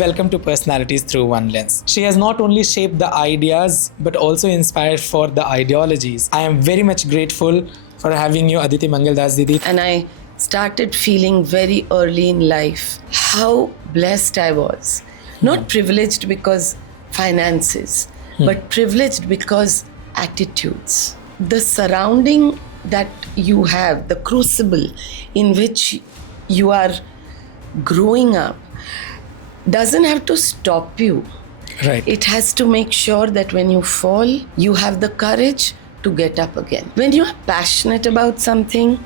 Welcome to Personalities Through One Lens. She has not only shaped the ideas but also inspired for the ideologies. I am very much grateful for having you, Aditi Mangaldas Didi. And I started feeling very early in life how blessed I was. Not privileged because finances, but privileged because attitudes. The surrounding that you have, the crucible in which you are growing up, doesn't have to stop you. Right. It has to make sure that when you fall, you have the courage to get up again. When you are passionate about something,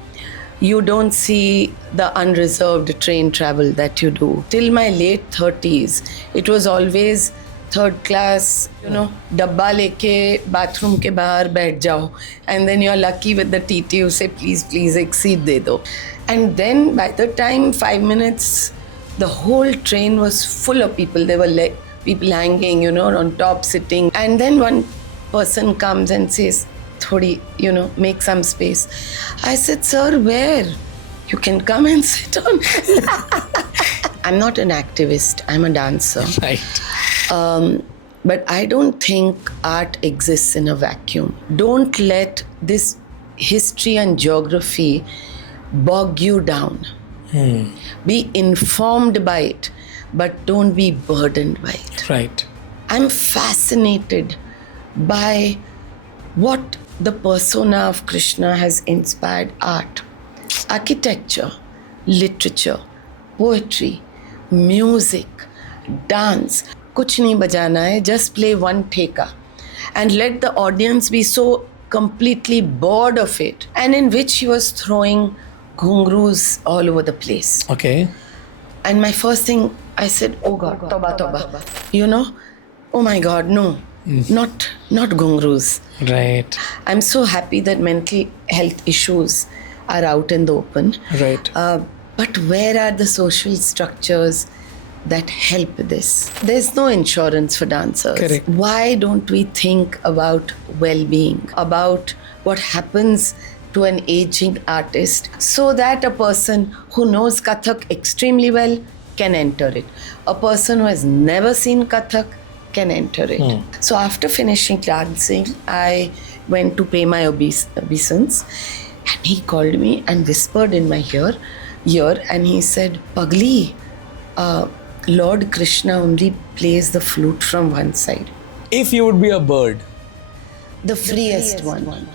you don't see the unreserved train travel that you do. Till my late 30s, it was always third class, dabba leke bathroom ke bahar baith jao. And then you're lucky with the TT who say, please exceed de do. And then by the time 5 minutes, the whole train was full of people. There were people hanging, on top sitting. And then one person comes and says, thodi, make some space. I said, sir, where? You can come and sit on. I'm not an activist. I'm a dancer. Right. But I don't think art exists in a vacuum. Don't let this history and geography bog you down. Be informed by it, but don't be burdened by it. Right. I'm fascinated by what the persona of Krishna has inspired art. Architecture, literature, poetry, music, dance. Kuch nahi bajana hai, just play one theka. And let the audience be so completely bored of it. And in which he was throwing ghungroos all over the place. Okay. And my first thing, I said, oh God, toba. Oh my God, no, not ghungroos. Right. I'm so happy that mental health issues are out in the open. Right. But where are the social structures that help this? There's no insurance for dancers. Correct. Why don't we think about well-being, about what happens to an aging artist, so that a person who knows Kathak extremely well can enter it. A person who has never seen Kathak can enter it. So after finishing dancing, I went to pay my obeisance, and he called me and whispered in my ear, and he said, Pagli, Lord Krishna only plays the flute from one side. If you would be a bird. The freest one.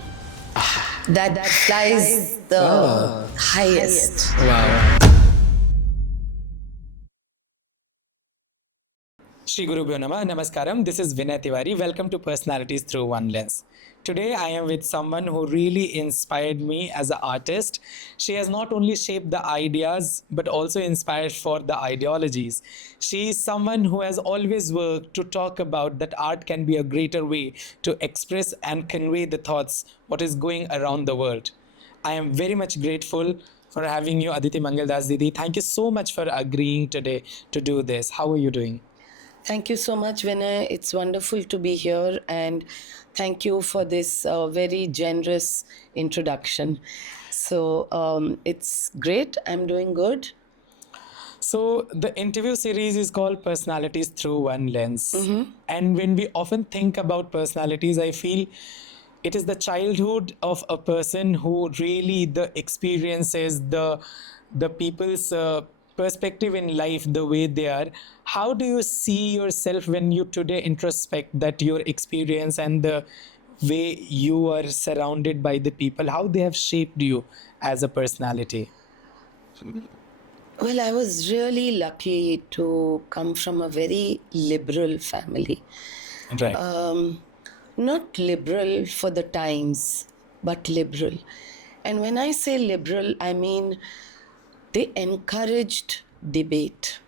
That flies the highest. Wow. Shri Guru Bhyo Namah, Namaskaram. This is Vinay Tiwari. Welcome to Personalities Through One Lens. Today I am with someone who really inspired me as an artist. She has not only shaped the ideas but also inspired for the ideologies. She is someone who has always worked to talk about that art can be a greater way to express and convey the thoughts what is going around the world. I am very much grateful for having you, Aditi Mangaldas Didi. Thank you so much for agreeing today to do this. How are you doing? Thank you so much, Vinay. It's wonderful to be here, and thank you for this very generous introduction. So it's great. I'm doing good. So the interview series is called Personalities Through One Lens. And when we often think about personalities, I feel it is the childhood of a person who really the experiences, the people's perspective in life, the way they are. How do you see yourself when you today introspect that your experience and the way you are surrounded by the people, how they have shaped you as a personality? Well, I was really lucky to come from a very liberal family. Right. Not liberal for the times, but liberal. And when I say liberal, I mean they encouraged debate.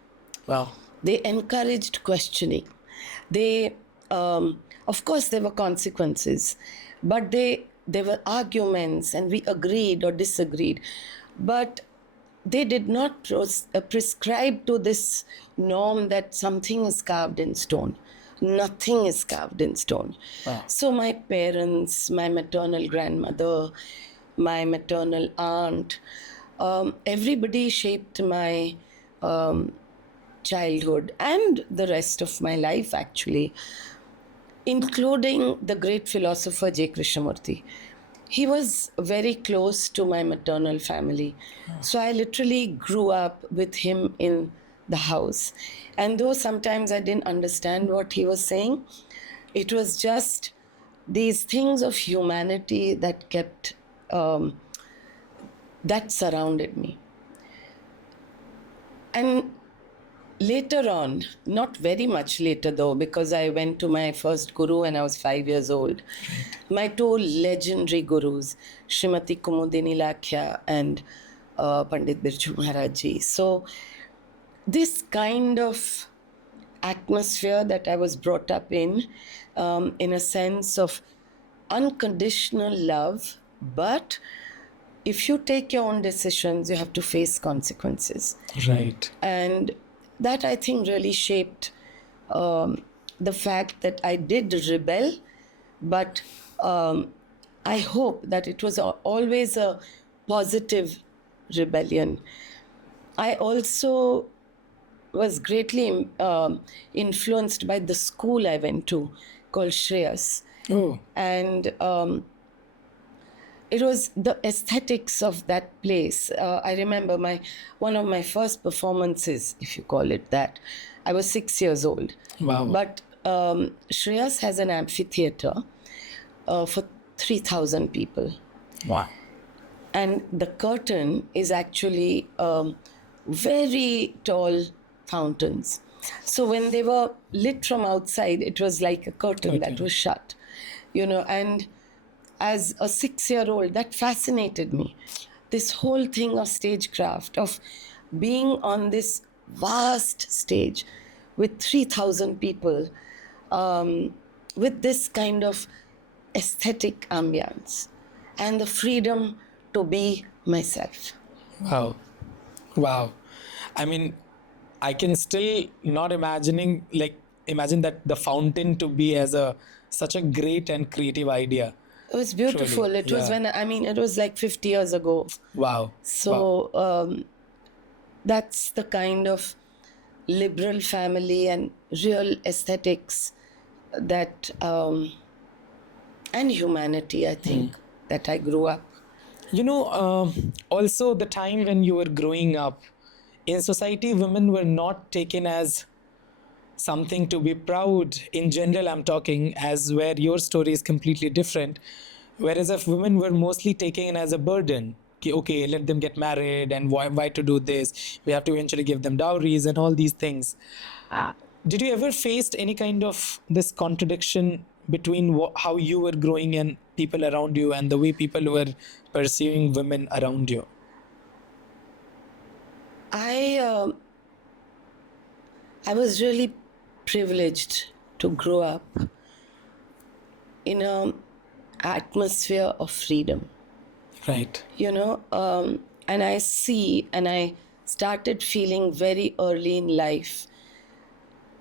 Wow. They encouraged questioning. They, of course, there were consequences, but there were arguments, and we agreed or disagreed. But they did not prescribe to this norm that something is carved in stone. Nothing is carved in stone. Wow. So my parents, my maternal grandmother, my maternal aunt, everybody shaped my childhood and the rest of my life, actually, including the great philosopher J. Krishnamurti. He was very close to my maternal family. So I literally grew up with him in the house. And though sometimes I didn't understand what he was saying, it was just these things of humanity that that surrounded me. And later on, not very much later though, because I went to my first guru when I was 5 years old. My two legendary gurus, Srimati Kumudini Lakhia and Pandit Birju Maharaj. So this kind of atmosphere that I was brought up in a sense of unconditional love, but if you take your own decisions, you have to face consequences. Right. And that, I think, really shaped the fact that I did rebel, but I hope that it was always a positive rebellion. I also was greatly influenced by the school I went to called Shreyas. Oh. And it was the aesthetics of that place. I remember one of my first performances, if you call it that. I was 6 years old. Wow. But Shreyas has an amphitheater for 3,000 people. Wow. And the curtain is actually very tall fountains. So when they were lit from outside, it was like a curtain that was shut, and as a 6-year-old, that fascinated me. This whole thing of stagecraft, of being on this vast stage with 3,000 people, with this kind of aesthetic ambience and the freedom to be myself. Wow. Wow. I mean, I can still not imagine that the fountain to be as such a great and creative idea. It was beautiful. Truly, it was it was like 50 years ago. Wow. So wow. That's the kind of liberal family and real aesthetics that, and humanity, I think, that I grew up. Also the time when you were growing up, in society, women were not taken as something to be proud. In general, I'm talking, as where your story is completely different. Whereas if women were mostly taken as a burden, okay, let them get married, and why to do this? We have to eventually give them dowries and all these things. Did you ever faced any kind of this contradiction between how you were growing and people around you, and the way people were perceiving women around you? I was really privileged to grow up in an atmosphere of freedom. Right. And I started feeling very early in life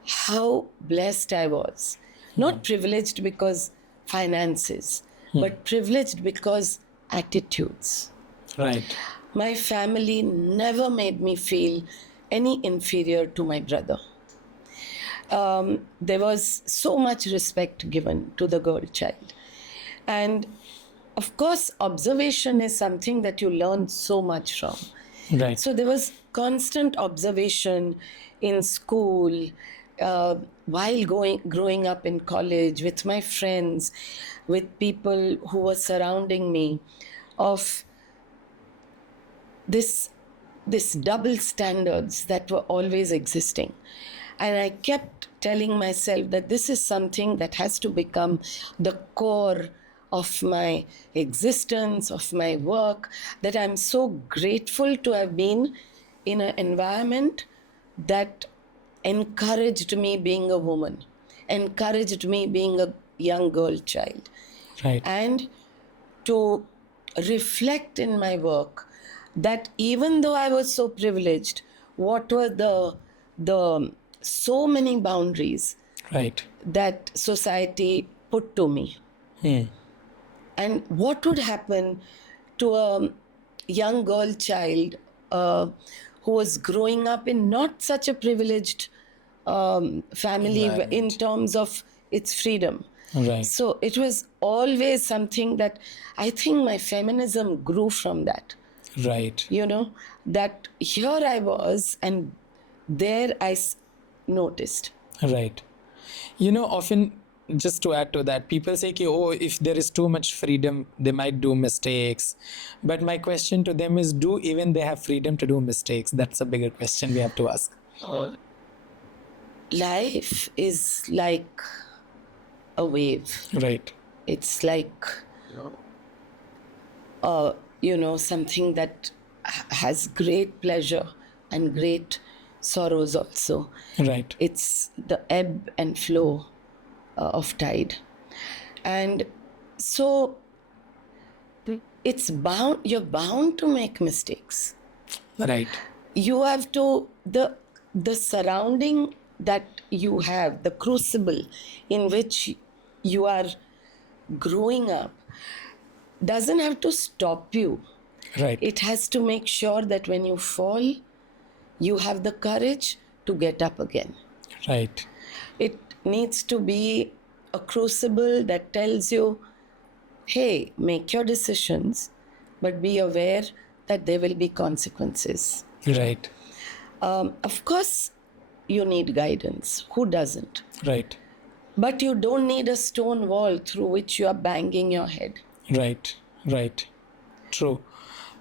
how blessed I was. Not privileged because finances, but privileged because attitudes. Right. My family never made me feel any inferior to my brother. There was so much respect given to the girl child. And of course, observation is something that you learn so much from. Right. So there was constant observation in school, while growing up in college, with my friends, with people who were surrounding me, of this double standards that were always existing. And I kept telling myself that this is something that has to become the core of my existence, of my work, that I'm so grateful to have been in an environment that encouraged me being a woman, encouraged me being a young girl child. Right. And to reflect in my work that even though I was so privileged, what were the so many boundaries, Right, that society put to me. And what would happen to a young girl child who was growing up in not such a privileged family in Environment. terms of its freedom. Right. So it was always something that I think my feminism grew from that. Right. You know, that here I was and there noticed. Right. Often, just to add to that, people say, ki, oh, if there is too much freedom, they might do mistakes. But my question to them is, do even they have freedom to do mistakes? That's a bigger question we have to ask. Life is like a wave. Right. It's like, something that has great pleasure and great sorrows also. Right. It's the ebb and flow of tide. And so you're bound to make mistakes. Right. You have to, the surrounding that you have, the crucible in which you are growing up, doesn't have to stop you. Right. It has to make sure that when you fall, you have the courage to get up again. Right. It needs to be a crucible that tells you, hey, make your decisions, but be aware that there will be consequences. Right. Of course, you need guidance. Who doesn't? Right. But you don't need a stone wall through which you are banging your head. Right. Right. True.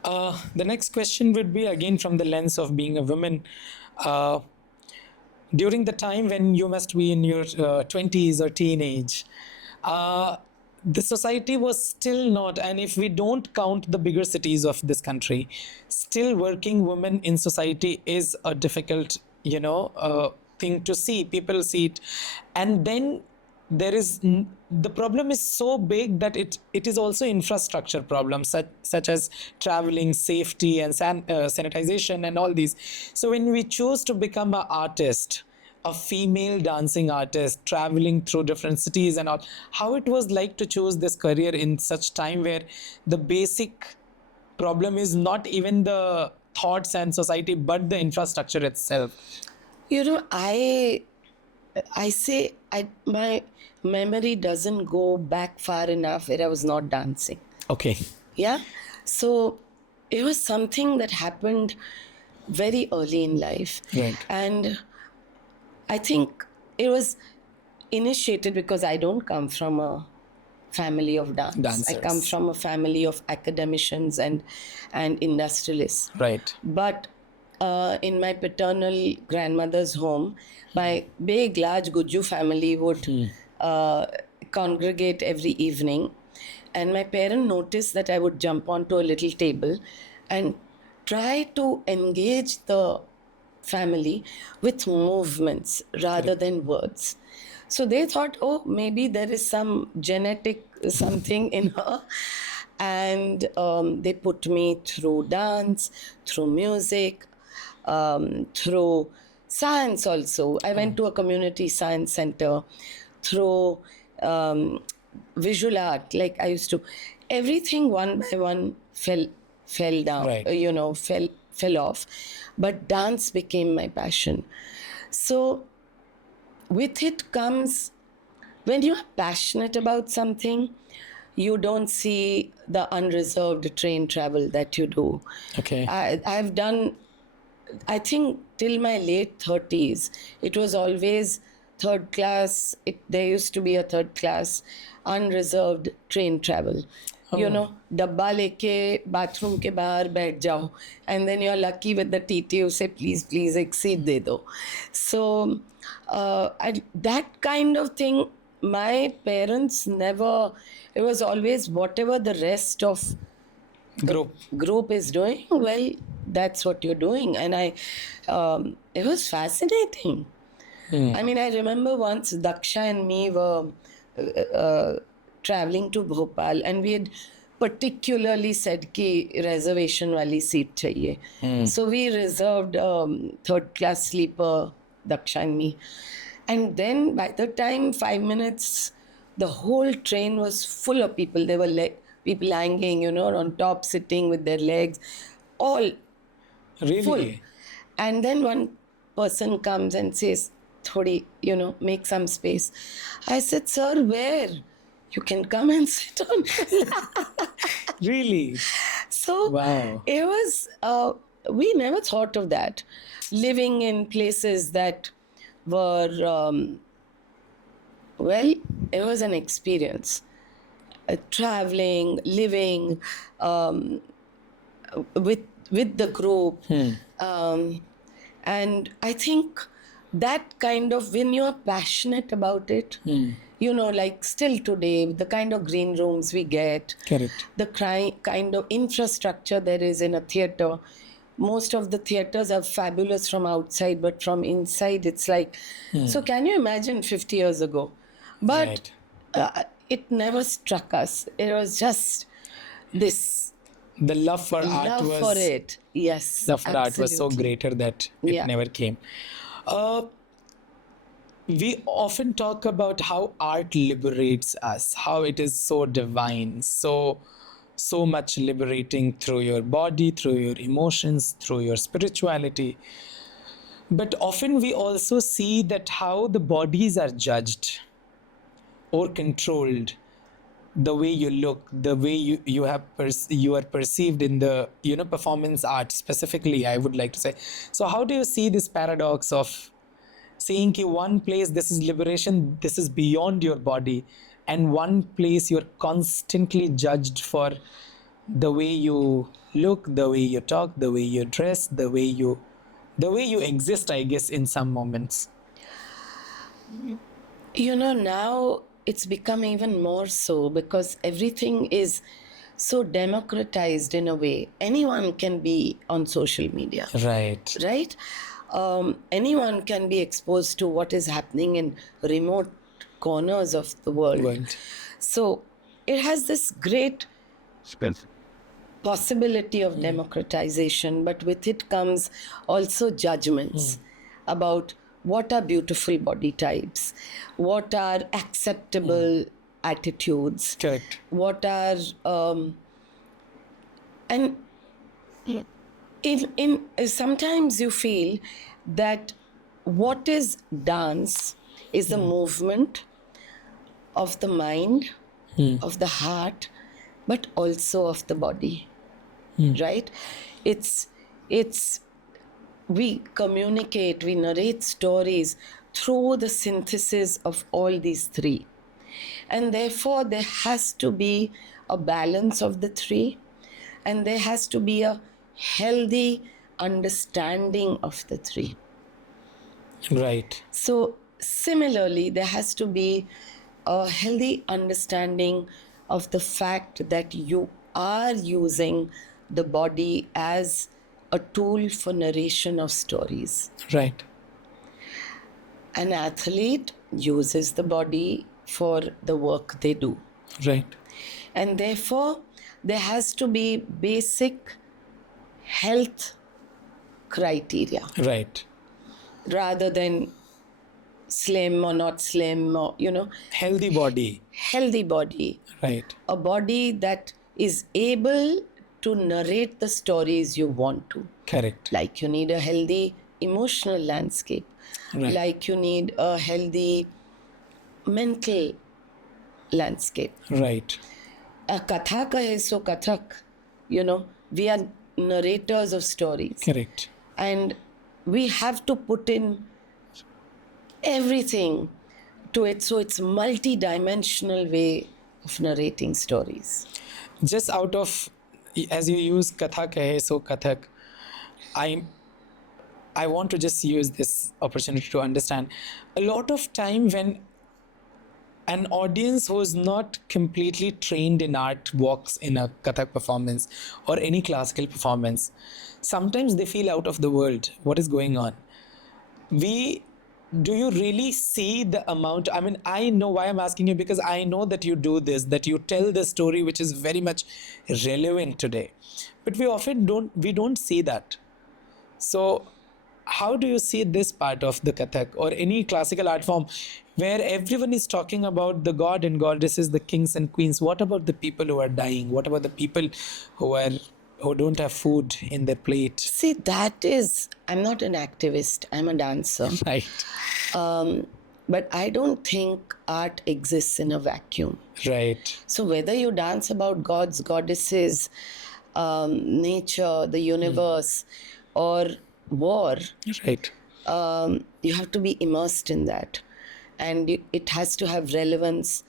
The next question would be again from the lens of being a woman. During the time when you must be in your 20s or teenage, the society was still not, and if we don't count the bigger cities of this country, still working women in society is a difficult, thing to see. People see it. And then there is the problem is so big that it is also infrastructure problems such as traveling, safety, and sanitization and all these. So when we choose to become an artist, a female dancing artist, traveling through different cities and all, how it was like to choose this career in such time where the basic problem is not even the thoughts and society but the infrastructure itself. I say my memory doesn't go back far enough where I was not dancing. Okay. Yeah. So it was something that happened very early in life. Right. And I think it was initiated because I don't come from a family of Dancers. I come from a family of academicians and industrialists. Right. But in my paternal grandmother's home, my big, large Guju family would congregate every evening. And my parent noticed that I would jump onto a little table and try to engage the family with movements rather than words. So they thought, oh, maybe there is some genetic something in her. And they put me through dance, through music, through science also. I went to a community science center, through visual art. Like I used to, everything one by one fell down, Right. fell off. But dance became my passion. So with it comes, when you are passionate about something, you don't see the unreserved train travel that you do. Okay. I've done, I think till my late 30s, it was always third class. There used to be a third class unreserved train travel. डब्बा लेके bathroom के बाहर बैठ जाओ, and then you're lucky with the TT who say please एक seat दे दो. So that kind of thing, my parents never, it was always whatever the rest of group is doing, well, that's what you're doing. And it was fascinating. I mean, I remember once Daksha and me were traveling to Bhopal, and we had particularly said ki reservation wali seat chahiye. So we reserved third class sleeper, Daksha and me. And then by the time 5 minutes, the whole train was full of people. There were people hanging, on top, sitting with their legs, all Really? full. And then one person comes and says, thodi, make some space. I said, sir, where? You can come and sit on my lap. Really? So Wow. it was, we never thought of that. Living in places that were, well, it was an experience. Traveling, living with the group. And I think that kind of, when you're passionate about it, like still today, the kind of green rooms we get, Correct. the kind of infrastructure there is in a theater. Most of the theaters are fabulous from outside, but from inside, it's like, so can you imagine 50 years ago? But Right. It never struck us. It was just this The love for art love was for it. Yes, love for art was so absolutely. greater that it Yeah. never came. We often talk about how art liberates us, how it is so divine, so much liberating through your body, through your emotions, through your spirituality. But often we also see that how the bodies are judged or controlled, the way you look, the way you are perceived in the performance art specifically, I would like to say. So how do you see this paradox of saying ki one place this is liberation, this is beyond your body, and one place you're constantly judged for the way you look, the way you talk, the way you dress, the way you exist, I guess, in some moments. Now it's become even more so because everything is so democratized in a way. Anyone can be on social media, Right. right? Anyone can be exposed to what is happening in remote corners of the world. So it has this great possibility of democratization, but with it comes also judgments about what are beautiful body types, what are acceptable attitudes, Correct. what are and in sometimes you feel that what is dance is the movement of the mind, of the heart, but also of the body. Right? It's we communicate, we narrate stories through the synthesis of all these three. And therefore, there has to be a balance of the three, and there has to be a healthy understanding of the three. Right. So, similarly, there has to be a healthy understanding of the fact that you are using the body as a tool for narration of stories. Right. An athlete uses the body for the work they do. Right. And therefore, there has to be basic health criteria Right. rather than slim or not slim, or, Healthy body. healthy body. Right. A body that is able to narrate the stories you want to. Correct. Like you need a healthy emotional landscape. Right. Like you need a healthy mental landscape. Right. A Kathak hai so Kathak, we are narrators of stories. Correct. And we have to put in everything to it, so it's multi-dimensional way of narrating stories. Just out of, as you use Kathak hai so Kathak, I want to just use this opportunity to understand. A lot of time when an audience who is not completely trained in art walks in a Kathak performance or any classical performance, sometimes they feel out of the world. What is going on? Do you really see the amount? I mean, I know why I'm asking you, because I know that you do this, that you tell the story which is very much relevant today. But we often don't see that. So how do you see this part of the Kathak or any classical art form where everyone is talking about the god and goddesses, the kings and queens? What about the people who are dying? What about the people who are who don't have food in their plate. See, I'm not an activist, I'm a dancer. Right. But I don't think art exists in a vacuum. Right. So whether you dance about gods, goddesses, nature, the universe, or war, Right. you have to be immersed in that. And it has to have relevance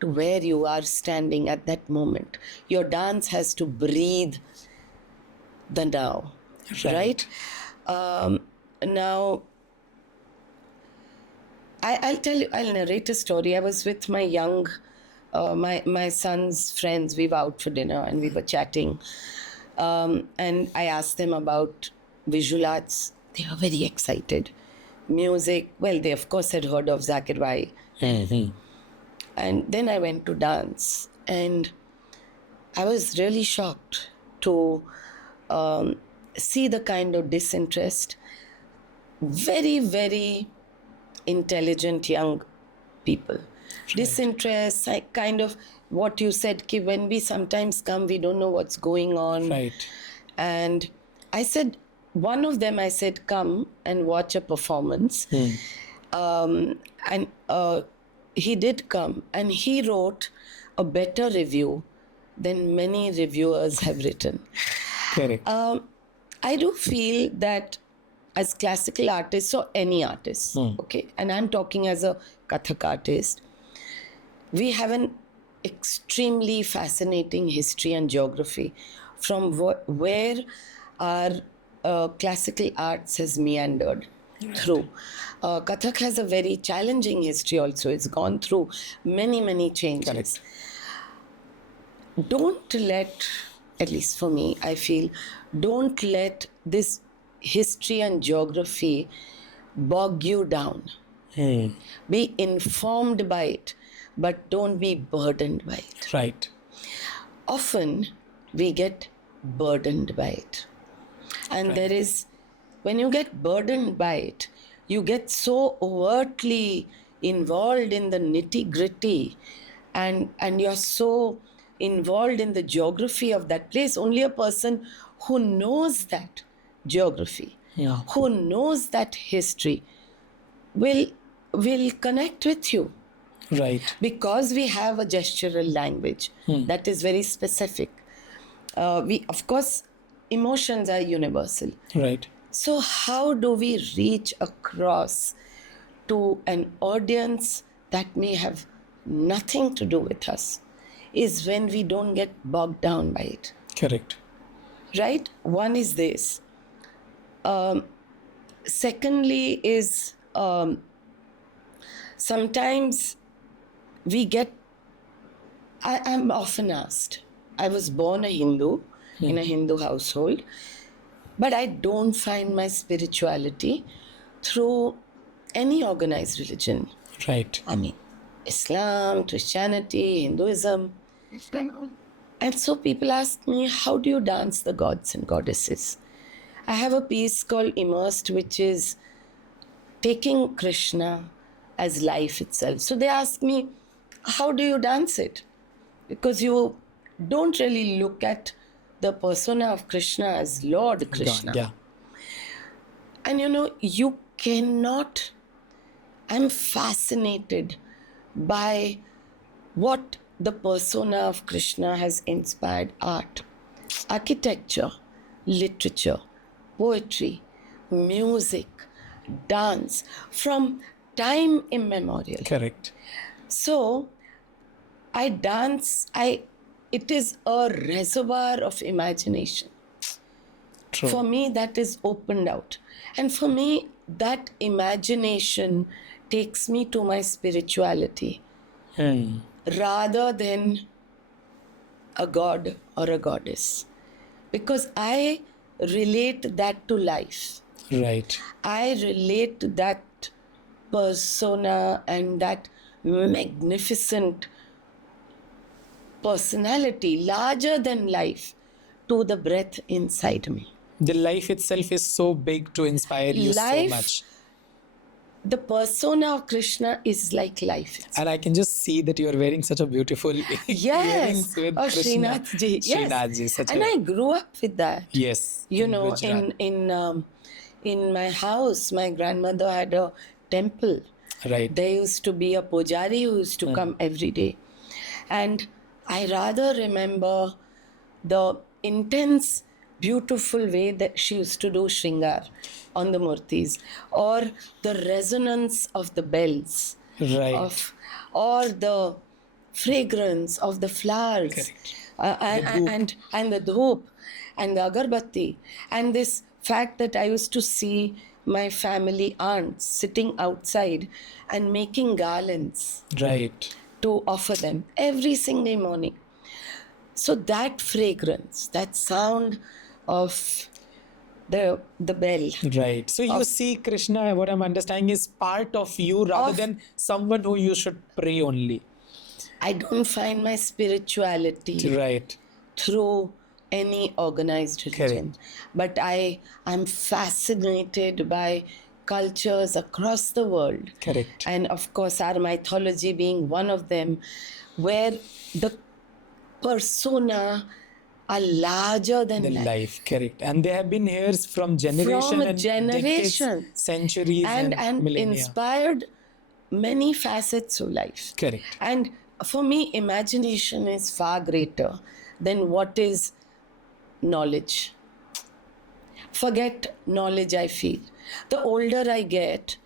to where you are standing at that moment. Your dance has to breathe the now, right? Now, I'll narrate a story. I was with my my son's friends. We were out for dinner and we were chatting. And I asked them about visual arts. They were very excited. Music, well, they of course had heard of Zakir Bhai. And then I went to dance. And I was really shocked to see the kind of disinterest. Very, very intelligent young people. Right. Disinterest, kind of what you said, ki when we sometimes come, we don't know what's going on. Right. And I said, one of them, I said, come and watch a performance. And he did come, and he wrote a better review than many reviewers have written. Correct. I do feel that as classical artists or any artist, okay, and I'm talking as a Kathak artist, we have an extremely fascinating history and geography from where our classical arts has meandered through. Kathak has a very challenging history also. It's gone through many, many changes. Correct. Don't let, at least for me, I feel, don't let this history and geography bog you down. Be informed by it, but don't be burdened by it. Right. Often we get burdened by it. And Right. there is, when you get burdened by it, you get so overtly involved in the nitty-gritty and you're so involved in the geography of that place. Only a person who knows that geography, who knows that history will connect with you. Right. Because we have a gestural language that is very specific. We, of course, emotions are universal. Right. So how do we reach across to an audience that may have nothing to do with us is when we don't get bogged down by it. Correct. Right? One is this. Secondly is sometimes we get, I'm often asked, I was born a Hindu in a Hindu household, but I don't find my spirituality through any organized religion. Right. I mean, Islam, Christianity, Hinduism. And so people ask me, how do you dance the gods and goddesses? I have a piece called Immersed, which is taking Krishna as life itself. So they ask me, how do you dance it? Because you don't really look at the persona of Krishna as Lord Krishna. God, yeah. And you cannot, I'm fascinated by what the persona of Krishna has inspired art, architecture, literature, poetry, music, dance, from time immemorial. Correct. So, I dance, it is a reservoir of imagination. True. For me, that is opened out. And for me, that imagination takes me to my spirituality rather than a god or a goddess. Because I relate that to life. Right. I relate that persona and that magnificent personality, larger than life, to the breath inside me. The life itself is so big to inspire you so Life- much. the persona of Krishna is like life. And I can just see that you are wearing such a beautiful Yes. earrings with Oh, Krishna. Srinath ji. Yes. Srinath ji, such And a I grew up with that. yes. You in know, Gujarat. in my house, my grandmother had a temple. Right. There used to be a pujari who used to come every day. And I rather remember the intense, beautiful way that she used to do shringar on the murtis, or the resonance of the bells, Right. or the fragrance of the flowers, Correct. and the dhoop and the agarbatti, and this fact that I used to see my family aunts sitting outside and making garlands Right. to offer them every single morning. So that fragrance, that sound of the bell, Right. So you see Krishna, what I'm understanding is part of you rather Of- than someone who you should pray only. I don't find my spirituality Right. through any organized religion. But I am fascinated by cultures across the world. Correct. And of course, our mythology being one of them, where the persona are larger than The life. life. Correct. And they have been here from generation From and generations. decades, centuries and millennia. Inspired many facets of life. Correct. And for me, imagination is far greater than what is knowledge. Forget knowledge, I feel. The older I get,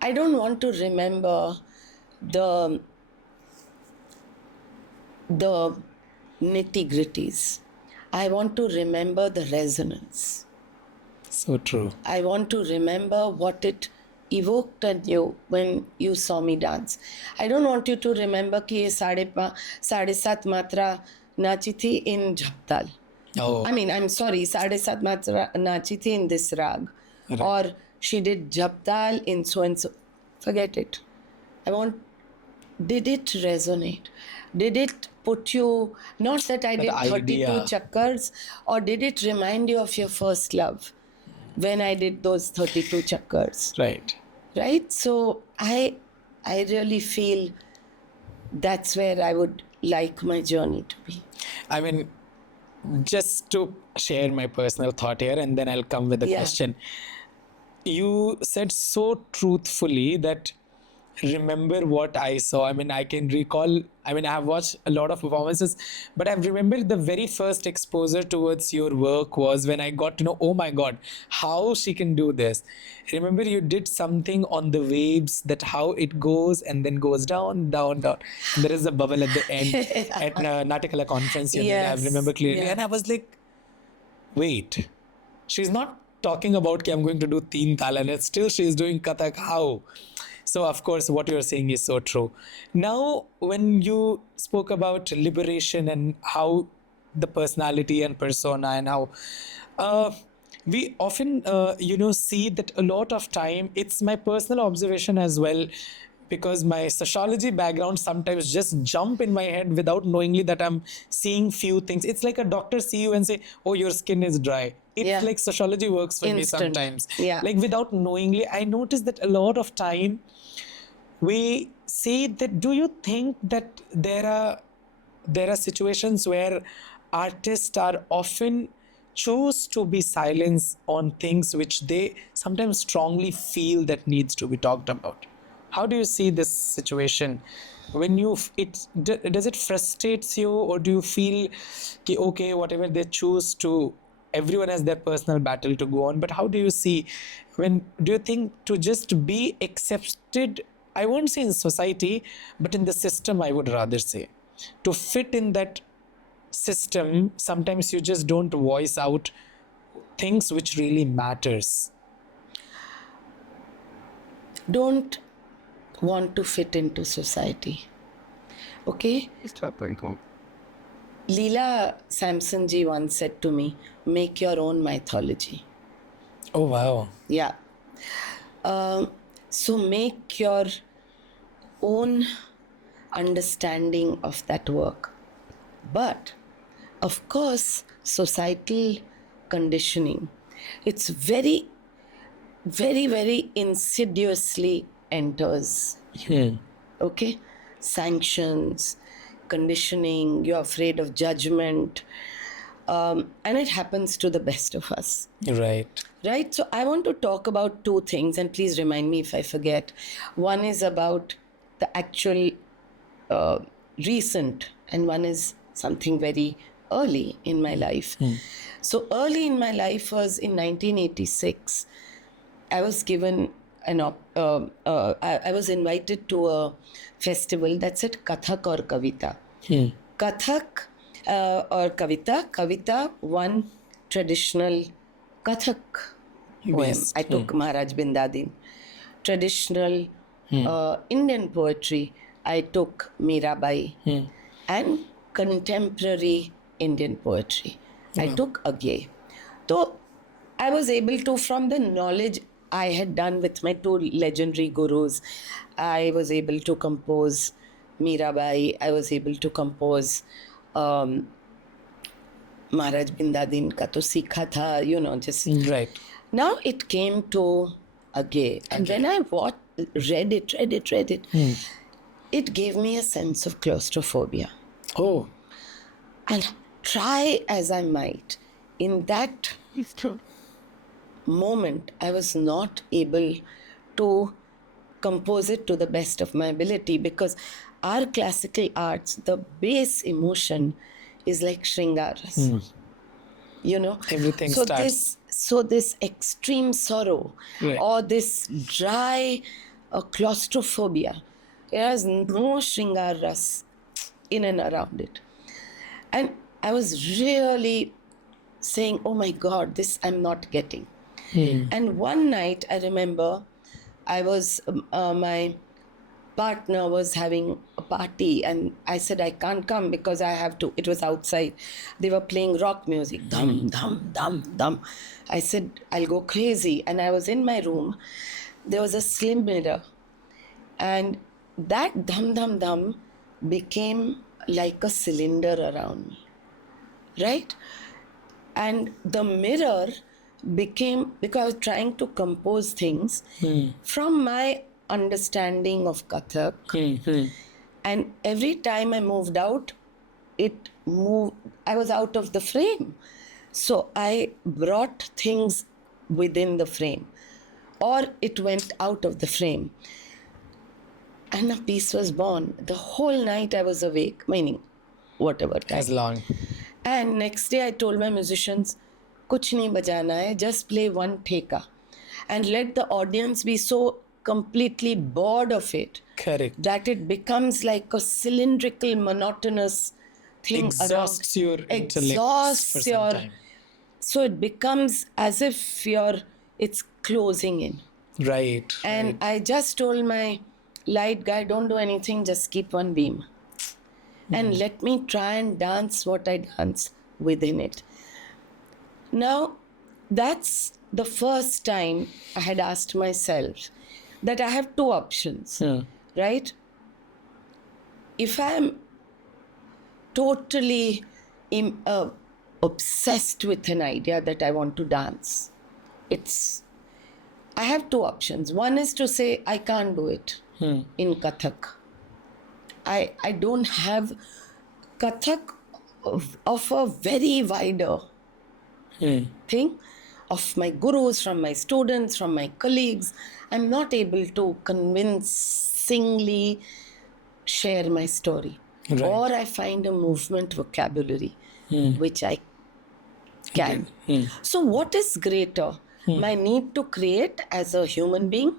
I don't want to remember the nitty-gritties. I want to remember the resonance. So true. I want to remember what it evoked in you when you saw me dance. I don't want you to remember कि ये साढ़े सात मात्रा नाची थी in Jhaptal. Oh. I mean, I'm sorry, साढ़े सात मात्रा नाची थी in this rag. Right. Or she did Jhaptal in so and so. Forget it. I want, did it resonate? Did it put you, not that I did 32 idea. chakkars, or did it remind you of your first love when I did those 32 chakkars? Right. Right? So I really feel that's where I would like my journey to be. I mean, just to share my personal thought here, and then I'll come with the Yeah. question. You said so truthfully that remember what I saw. I mean, I can recall, I mean, I have watched a lot of performances, but I've remembered the very first exposure towards your work was when I got to know, oh my God, how she can do this. Remember, you did something on the waves, that how it goes and then goes down, down, down. And there is a bubble at the end at Natakala conference. I Yes. remember clearly. Yeah. And I was like, wait, she's not talking about कि I'm going to do teen tal and still she's doing Kathak. How? So of course what you're saying is so true. Now when you spoke about liberation and how the personality and persona and how we often see that a lot of time, it's my personal observation as well, because my sociology background sometimes just jump in my head without knowingly that I'm seeing few things. It's like a doctor see you and say, oh, your skin is dry. It's Yeah. like sociology works for me Instant. sometimes. Yeah. Like without knowingly, I notice that a lot of time we say that, do you think that there are situations where artists are often choose to be silent on things which they sometimes strongly feel that needs to be talked about? How do you see this situation? When does it frustrates you, or do you feel कि, okay, whatever they choose to, everyone has their personal battle to go on, but how do you see, when do you think to just be accepted, I won't say in society, but in the system, I would rather say, to fit in that system, sometimes you just don't voice out things which really matters. Don't want to fit into society. Okay? Leela Samson ji once said to me, make your own mythology. Oh wow. Yeah. So make your own understanding of that work. But of course, societal conditioning, it's very very, very insidiously enters. Okay? Sanctions, conditioning, you're afraid of judgment. And it happens to the best of us. Right. Right? So I want to talk about two things, and please remind me if I forget. One is about the actual recent, and one is something very early in my life. So early in my life was in 1986. I was given I was invited to a festival that said Kathak or Kavita. Kathak or Kavita, one traditional Kathak poem. Based. I took Maharaj Bindadin. Traditional Indian poetry, I took Mirabai. And contemporary Indian poetry, I took Agye. So I was able to, from the knowledge I had done with my two legendary gurus, I was able to compose Mirabai, I was able to compose Maharaj Bindadin ka to sikha tha, just. Right. Now it came to Agye. And when I read it, it gave me a sense of claustrophobia. Oh. And try as I might, in that moment, I was not able to compose it to the best of my ability, because our classical arts, the base emotion is like Shringaras. Everything so starts. this extreme sorrow, Right. or this dry claustrophobia, it has no Shringaras in and around it. And I was really saying, oh my God, this I'm not getting. And one night I remember my partner was having a party, and I said, I can't come because I have to. It was outside. They were playing rock music. Dum, dum, dum, dum. I said, I'll go crazy. And I was in my room. There was a slim mirror. And that dum, dum, dum became like a cylinder around me. Right? And the mirror became, because I was trying to compose things from my understanding of Kathak. And every time I moved out, I was out of the frame. So I brought things within the frame, or it went out of the frame. And a piece was born. The whole night I was awake, meaning whatever time. As long. And next day I told my musicians, kuch nahi bajana hai, just play one theka. And let the audience be so completely bored of it. Correct. That it becomes like a cylindrical, monotonous thing. Exhausts your intellect for Exhausts some your... time. So it becomes as if it's closing in. Right. And I just told my light guy, don't do anything, just keep one beam. And let me try and dance what I dance within it. Now, that's the first time I had asked myself that I have two options, right? If I'm totally obsessed with an idea that I want to dance, I have two options. One is to say, I can't do it in Kathak. I don't have Kathak of a very wider thing, of my gurus, from my students, from my colleagues. I'm not able to convincingly share my story. Right. Or I find a movement vocabulary, which I can. So what is greater? My need to create as a human being,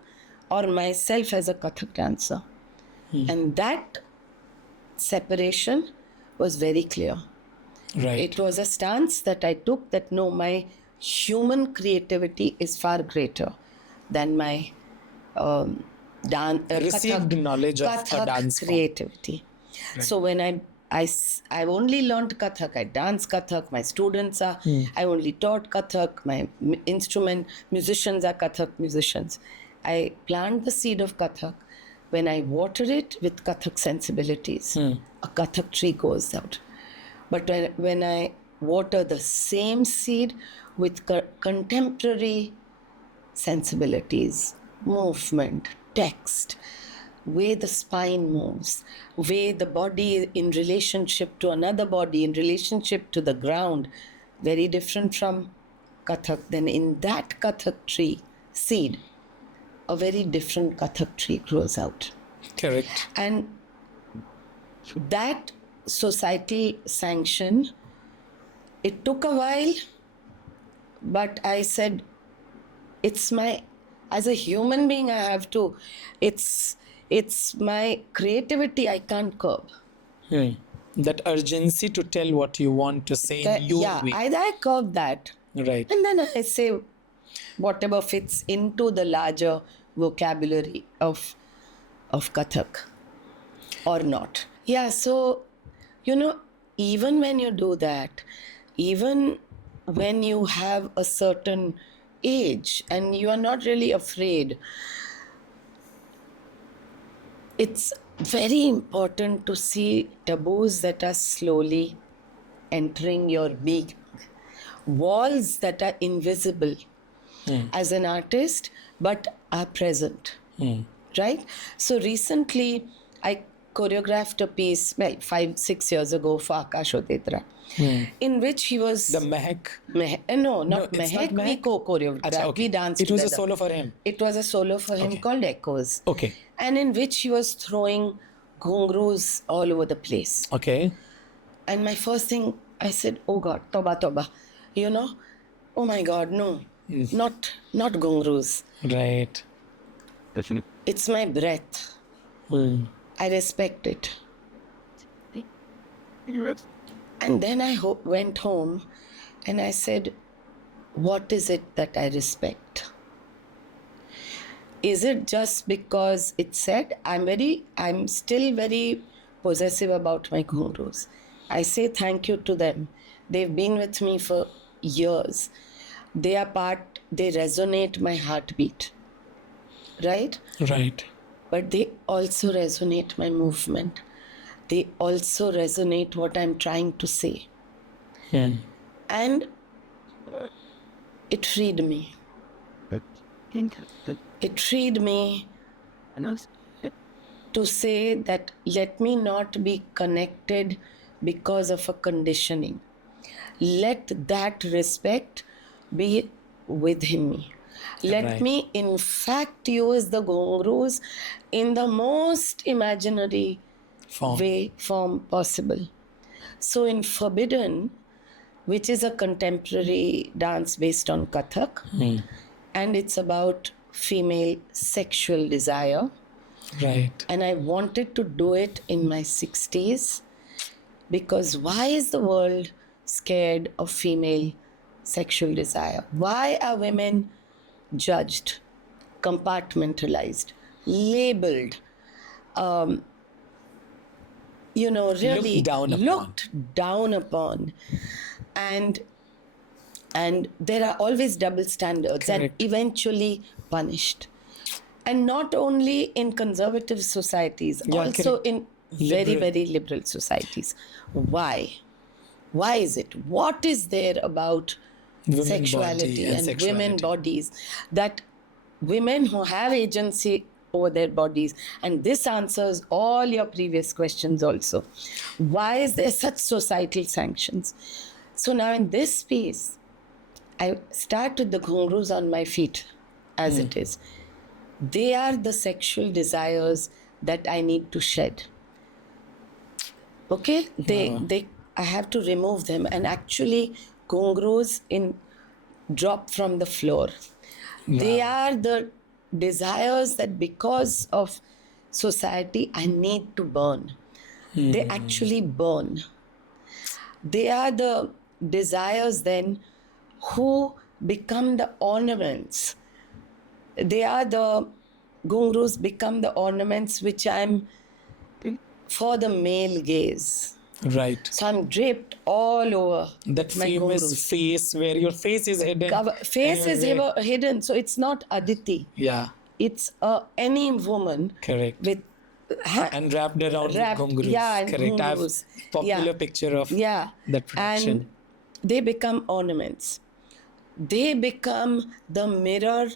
or myself as a Kathak dancer? And that separation was very clear. Right. It was a stance that I took, that no, my human creativity is far greater than my Received knowledge of a Kathak dance form. creativity. Right. So when I've only learned Kathak, I dance Kathak, my students are, I only taught Kathak, my musicians are Kathak musicians. I plant the seed of Kathak. When I water it with Kathak sensibilities, a Kathak tree goes out. But when I water the same seed with contemporary sensibilities, movement, text, way the spine moves, way the body in relationship to another body, in relationship to the ground, very different from Kathak. Then in that Kathak tree, seed, a very different Kathak tree grows out. Correct. And that societal sanction, it took a while, but I said, it's my, as a human being, I have to, it's my creativity, I can't curb. That urgency to tell what you want to say in your way. I curb that. Right. And then I say whatever fits into the larger vocabulary of Kathak or not. Yeah, so, even when you do that, even when you have a certain age and you are not really afraid, it's very important to see taboos that are slowly entering your being, walls that are invisible as an artist but are present, right? So recently I choreographed a piece, 5-6 years ago for Akash Odetra, in which he was... The Mehak? No, not it's Mehak. not Mehak? We co-choreographed. Achha, okay. We danced It was a together. solo for him? It was a solo for him called Echoes. Okay. And in which he was throwing ghungroos all over the place. Okay. And my first thing, I said, oh God, toba toba. Oh my God, no. Not ghungroos. Right. It's my breath. I respect it. And then I went home and I said, what is it that I respect? Is it just because it said? I'm still very possessive about my ghungroos. I say thank you to them. They've been with me for years. They resonate my heartbeat. Right? Right. But they also resonate my movement. They also resonate what I'm trying to say. And it freed me. It freed me to say that let me not be connected because of a conditioning. Let that respect be within me. Let me, in fact, use the ghungroos in the most imaginary form possible. So in Forbidden, which is a contemporary dance based on Kathak, and it's about female sexual desire. Right. And I wanted to do it in my 60s because why is the world scared of female sexual desire? Why are women judged, compartmentalized, labeled, really looked down upon? And there are always double standards. Correct. And eventually punished. And not only in conservative societies, also in very, very liberal societies. Why? Why is it? What is there about women sexuality and women bodies that women who have agency over their bodies, and this answers all your previous questions also. Why is there such societal sanctions? So now in this piece, I start with the ghungroos on my feet as it is. They are the sexual desires that I need to shed. Okay? I have to remove them, and actually ghungroos drop from the floor. Wow. They are the desires that because of society I need to burn. They actually burn. They are the desires then who become the ornaments. They are the ghungroos become the ornaments which I'm for the male gaze. Right. So I'm draped all over. That famous face where your face is hidden. Face is hidden. So it's not Aditi. Yeah. It's any woman. Correct. With and wrapped around with ghungroos. Yeah, and correct. I have popular picture of that production. And they become ornaments. They become the mirror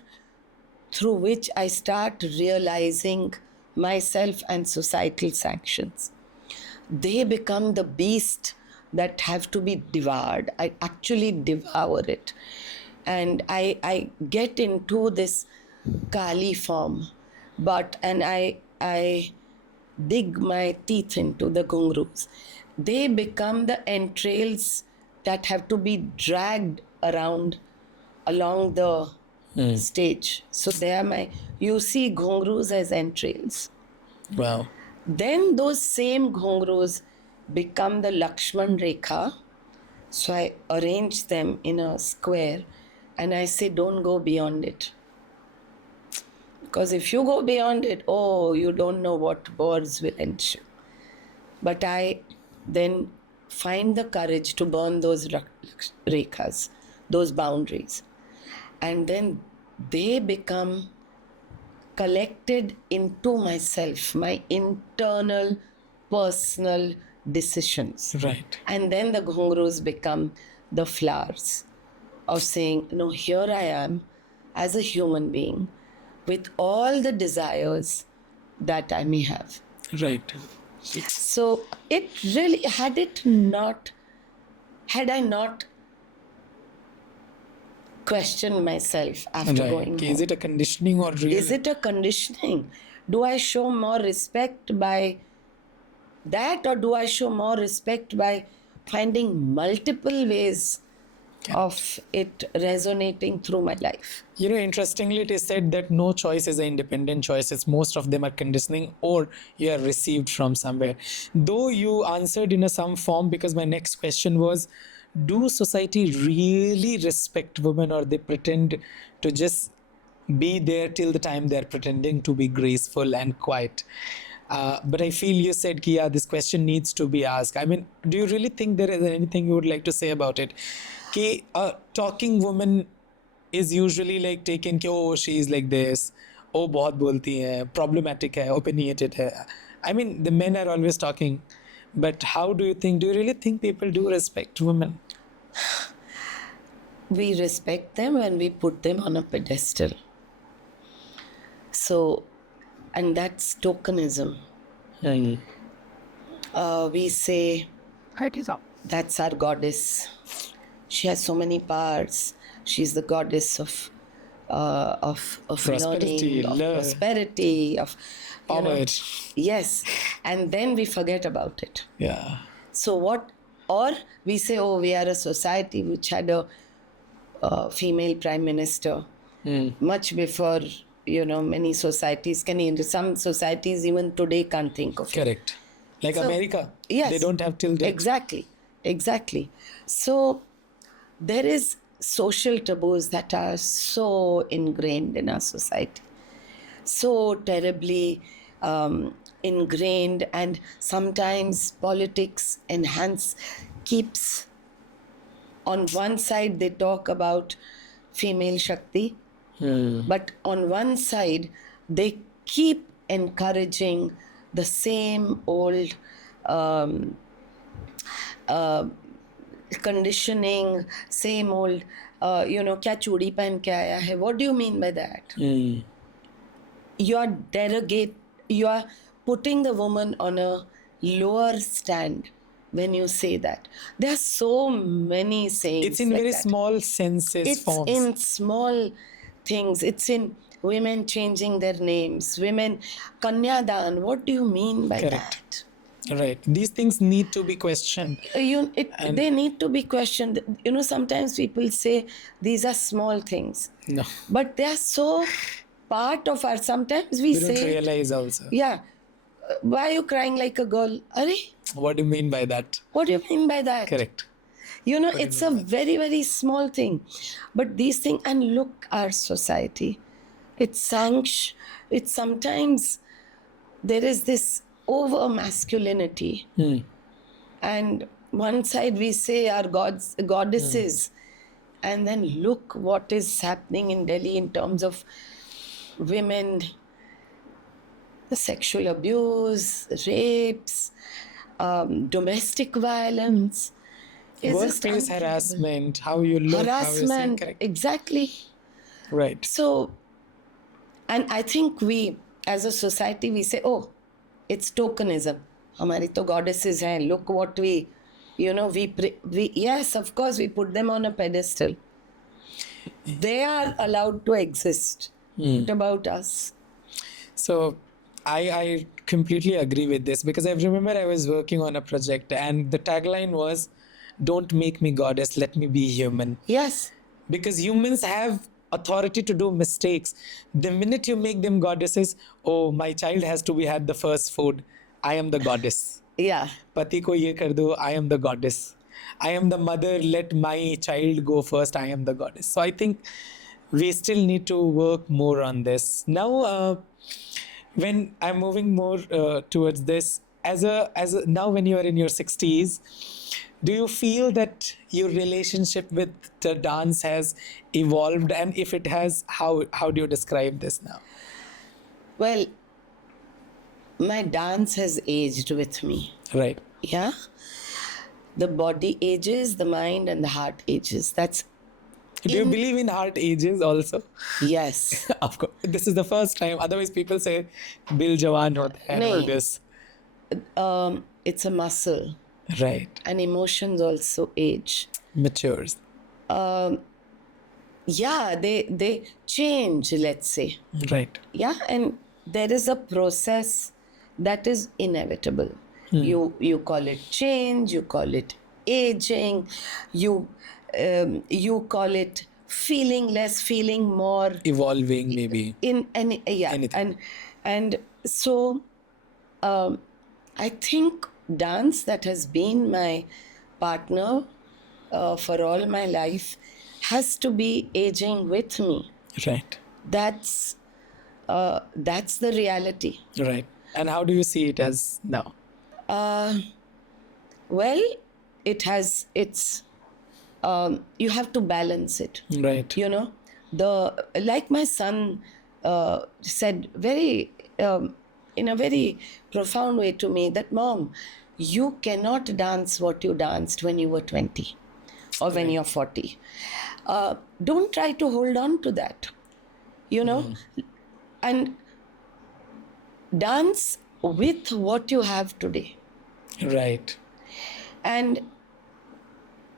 through which I start realizing myself and societal sanctions. They become the beast that have to be devoured. I actually devour it. And I get into this Kali form, and I dig my teeth into the gungrus. They become the entrails that have to be dragged around along the stage. So they are you see gungrus as entrails. Wow. Then those same ghungroos become the Lakshman Rekha. So I arrange them in a square and I say, don't go beyond it. Because if you go beyond it, you don't know what wars will ensue. But I then find the courage to burn those rekhas, those boundaries. And then they become collected into myself, my internal personal decisions. Right. And then the ghungroos become the flowers of saying, no, here I am as a human being with all the desires that I may have. Right. So it really, had I not questioned myself after going home. Is it a conditioning or real? Is it a conditioning? Do I show more respect by that, or do I show more respect by finding multiple ways of it resonating through my life? Interestingly, it is said that no choice is an independent choice. It's most of them are conditioning or you are received from somewhere. Though you answered in some form, because my next question was, do society really respect women, or they pretend to just be there till the time they're pretending to be graceful and quiet? But I feel you said, Kia, this question needs to be asked. I mean, do you really think there is anything you would like to say about it? Ki, a talking woman is usually like taken, ki, oh, she is like this, oh, bahut bolti hai, problematic hai, opinionated hai. I mean, the men are always talking. But how do you really think people do respect women? We respect them when we put them on a pedestal. So, and that's tokenism. We say, that's our goddess. She has so many parts. She's the goddess of Prosperity, learning, of love, prosperity, of power. Yes, and then we forget about it. Yeah. So what? Or we say, we are a society which had a female prime minister much before many societies can. Some societies even today can't think of it. Correct. Like So, America. yes. They don't have till date. Exactly. So there is social taboos that are so ingrained in our society, so terribly ingrained, and sometimes politics keeps. On one side they talk about female Shakti, but on one side they keep encouraging the same old conditioning, same old, kya chudi pehen ke aaya hai? What do you mean by that? You are putting the woman on a lower stand when you say that. There are so many sayings. It's in like very that. small senses, It's forms. in small things. It's in women changing their names, women Kanyadan. What do you mean by Correct. Right. These things need to be questioned. that? They need to be questioned. Sometimes people say these are small things. No. But they are so part of our. Sometimes we We say, don't realize also. yeah, why are you crying like a girl? Arey, What do you mean by that? what do you mean by that? Correct. It's a very, very small thing. But these things, and look, our society, it's sometimes there is this over masculinity. And one side we say our goddesses, and then look what is happening in Delhi in terms of women, the sexual abuse, rapes, domestic violence. It's just Workplace unbelievable. harassment, how you look, how you say, Harassment, correct. exactly. Right. So And I think we, as a society, we say, oh, it's tokenism. हमारी तो goddesses हैं. Look what we, we yes, of course, we put them on a pedestal. They are allowed to exist. What about us? So I completely agree with this, because I remember I was working on a project and the tagline was, "Don't make me goddess, let me be human." Yes. Because humans have authority to do mistakes. The minute you make them goddesses, oh, my child has to be had the first food, I am the goddess. Yeah. Pati ko ye kar do, I am the goddess. I am the mother, let my child go first, I am the goddess. So I think we still need to work more on this. Now, when I'm moving more towards this, as a now when you are in your 60s, do you feel that your relationship with the dance has evolved, and if it has, how do you describe this now? Well, my dance has aged with me. Right. Yeah. The body ages, the mind and the heart ages. That's Do you believe in heart ages also? yes. Of course. This is the first time. Otherwise, people say, "Bil jawan hota hai," or Nahi. this. It's a muscle, Right. and emotions also age. Matures. Yeah, they change, let's say. Right. Yeah, and there is a process that is inevitable. You call it change, you call it aging, you call it feeling less, feeling more. Evolving, maybe. In any Anything. and so I think dance, that has been my partner for all my life, has to be aging with me. Right. That's the reality. Right. And how do you see it as now? Well, it has its you have to balance it. Right. The like my son said very in a very profound way to me, that mom, you cannot dance what you danced when you were 20 or when you're 40. Don't try to hold on to that, and dance with what you have today. Right. And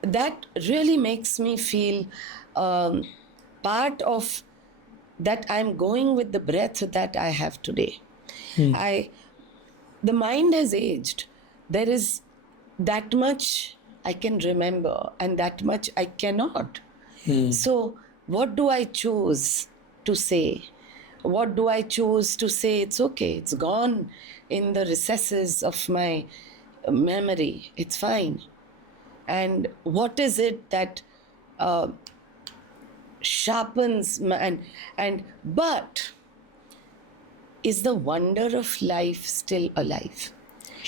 that really makes me feel part of that. I'm going with the breath that I have today. The mind has aged. There is that much I can remember and that much I cannot. So what do I choose to say? What do I choose to say? It's okay. It's gone in the recesses of my memory. It's fine. And what is it that sharpens my, but is the wonder of life still alive?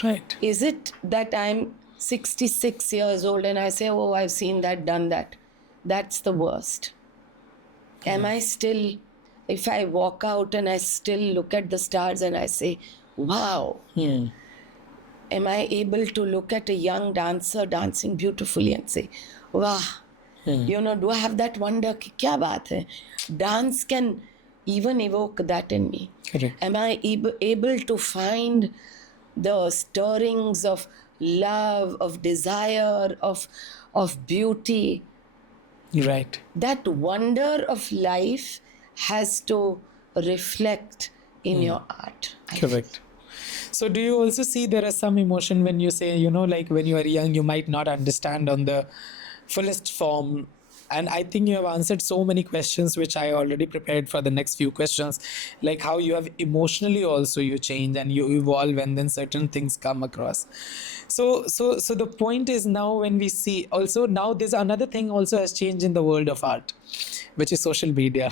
Right. Is it that I'm 66 years old and I say, oh, I've seen that, done that? That's the worst. Am I still, if I walk out and I still look at the stars and I say, wow, am I able to look at a young dancer dancing beautifully and say, wow, do I have that wonder? Ki kya baat hai? Dance can even evoke that in me. Correct. Am I able to find the stirrings of love, of desire, of beauty? Right. That wonder of life has to reflect in your art. Correct. So do you also see there is some emotion when you say, like when you are young, you might not understand on the fullest form? And I think you have answered so many questions, which I already prepared for the next few questions, like how you have emotionally also you change and you evolve, and then certain things come across. So the point is, now when we see also, now there's another thing also has changed in the world of art, which is social media.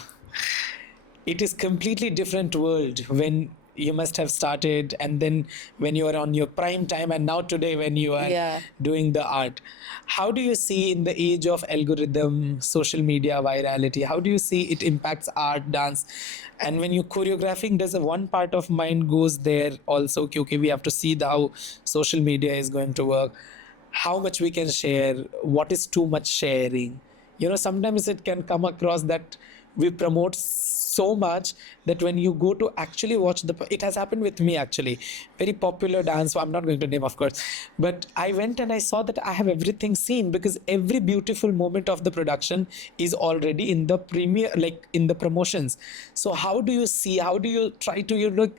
It is completely different world when you must have started, and then when you are on your prime time, and now today when you are doing the art. How do you see, in the age of algorithm, social media, virality, how do you see it impacts art, dance? And when you're choreographing, does one part of mind goes there also? Okay, we have to see how social media is going to work, how much we can share, what is too much sharing. Sometimes it can come across that we promote so much that when you go to actually watch it has happened with me actually, very popular dance, I'm not going to name of course, but I went and I saw that I have everything seen, because every beautiful moment of the production is already in the premiere, like in the promotions. So how do you try to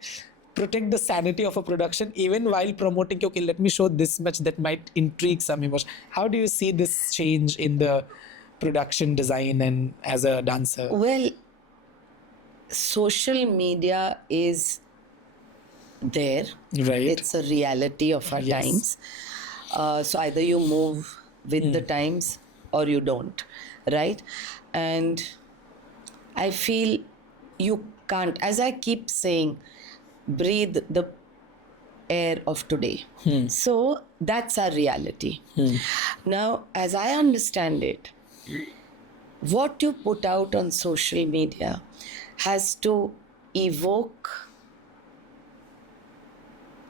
protect the sanity of a production even while promoting, okay, let me show this much that might intrigue some emotion? How do you see this change in the production design and as a dancer? Well, social media is there. Right. It's a reality of our Yes. times. So either you move with the times or you don't, right? And I feel you can't, as I keep saying, breathe the air of today. So that's our reality. Now, as I understand it, what you put out on social media has to evoke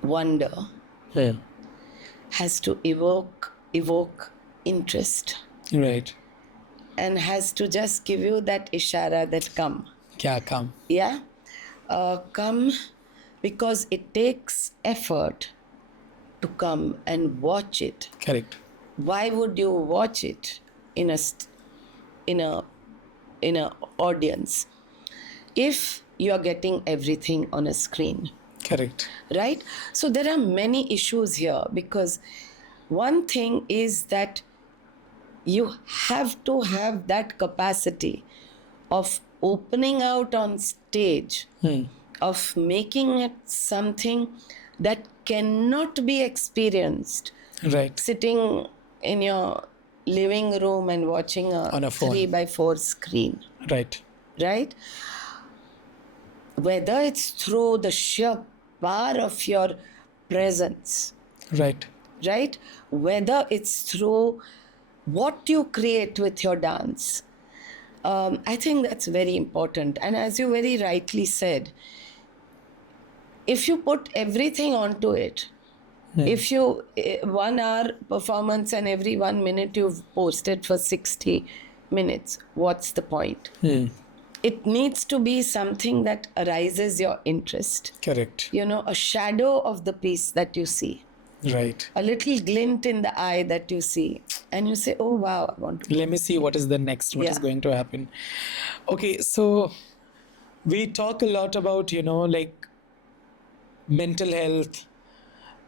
wonder, has to evoke interest, Right. and has to just give you that ishara that come. Kya come? Yeah? Come, because it takes effort to come and watch it. Correct. Why would you watch it in a audience if you are getting everything on a screen? Correct. Right? So there are many issues here, because one thing is that you have to have that capacity of opening out on stage, of making it something that cannot be experienced Right. sitting in your living room and watching On a phone. 3x4 screen, Right. right? Whether it's through the sheer power of your presence, Right. right? Whether it's through what you create with your dance. I think that's very important. And as you very rightly said, if you put everything onto it, if you 1 hour performance and every 1 minute you've posted for 60 minutes, what's the point? It needs to be something that arises your interest. Correct. A shadow of the piece that you see, Right. a little glint in the eye that you see, and you say, oh wow, I want to. Let me see what is the next, what is Yeah. going to happen. Okay, so we talk a lot about, like mental health,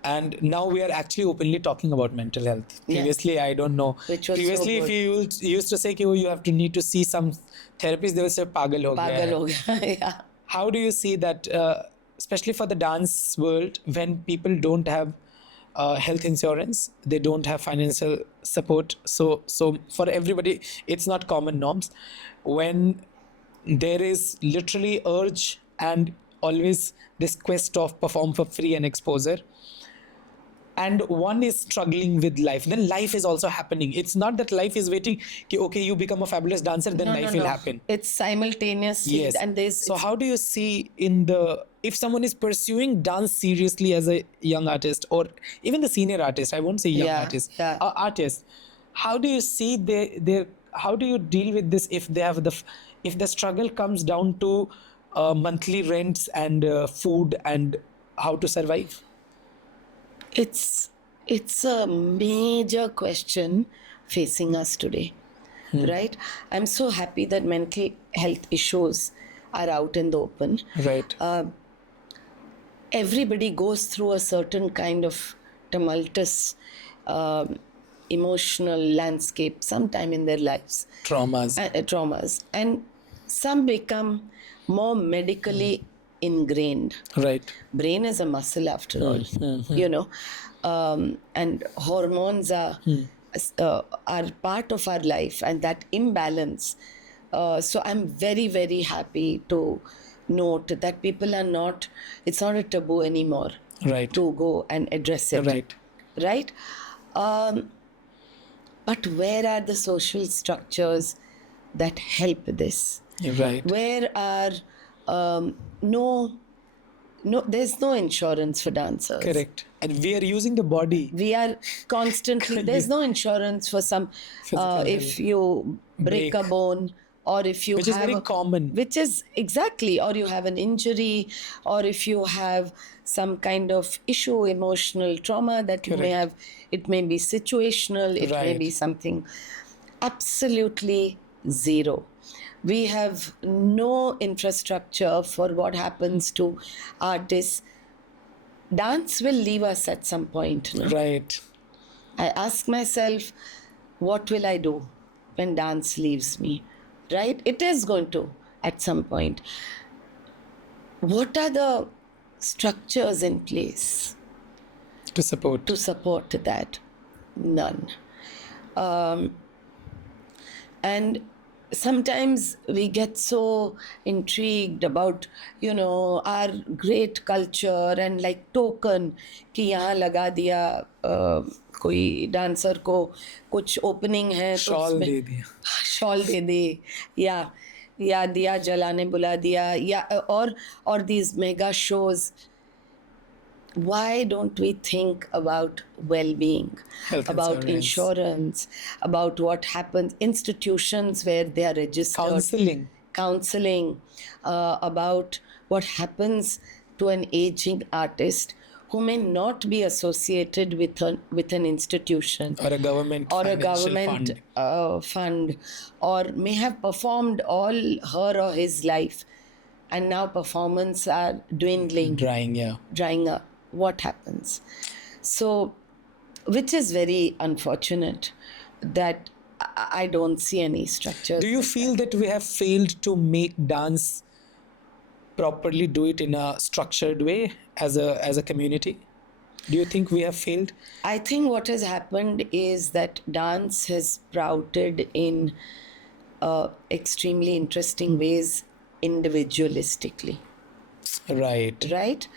and now we are actually openly talking about mental health. Yeah. Previously, I don't know. Which was Previously, so if you used to say, "Oh, you have to need to see some therapist," they will say, "Pagal ho gaya Pagal hai." ho gaya. Yeah. How do you see that, especially for the dance world, when people don't have health insurance, they don't have financial support? So for everybody, it's not common norms. When there is literally urge and always this quest of perform for free and exposure, and one is struggling with life, then life is also happening. It's not that life is waiting, okay, you become a fabulous dancer, then life will happen. It's simultaneously. Yes. And So how do you see if someone is pursuing dance seriously as a young artist, or even the senior artist, I won't say young artist, artist, how do you see how do you deal with this if they have if the struggle comes down to monthly rents and food and how to survive? it's a major question facing us today, right? I'm so happy that mental health issues are out in the open. Right. Everybody goes through a certain kind of tumultuous emotional landscape sometime in their lives. Traumas. And some become more medically ingrained. Right. Brain is a muscle after all, and hormones are part of our life, and that imbalance. So I'm very, very happy to note that people are not, it's not a taboo anymore. Right. To go and address it. Right. Right? But where are the social structures that help this? Right. Where are there's no insurance for dancers. Correct. And we are using the body. We are constantly, there's no insurance for some, if you break a bone, or if you Which is have very common. which is exactly, or you have an injury, or if you have some kind of issue, emotional trauma that you may Correct. have. It may be situational, it may Right. be something. Absolutely zero. We have no infrastructure for what happens to artists. Dance will leave us at some point. No? Right. I ask myself, what will I do when dance leaves me? Right? It is going to at some point. What are the structures in place To support. to support that? None. And sometimes we get so intrigued about, our great culture and like token कि यहाँ लगा दिया कोई dancer को कुछ opening है तो Shawl उसमें दे दिया. शॉल दे दे या दिया जलाने बुला दिया या और these mega shows. Why don't we think about well-being, Health about insurance. insurance, about what happens, institutions where they are registered, counseling, about what happens to an aging artist who may not be associated with an institution Or a government fund, or may have performed all her or his life, and now performance are dwindling, drying up. What happens? So, which is very unfortunate that I don't see any structures. Do you feel that we have failed to make dance properly, do it in a structured way as a community? Do you think we have failed? I think what has happened is that dance has sprouted in extremely interesting ways individualistically. Right?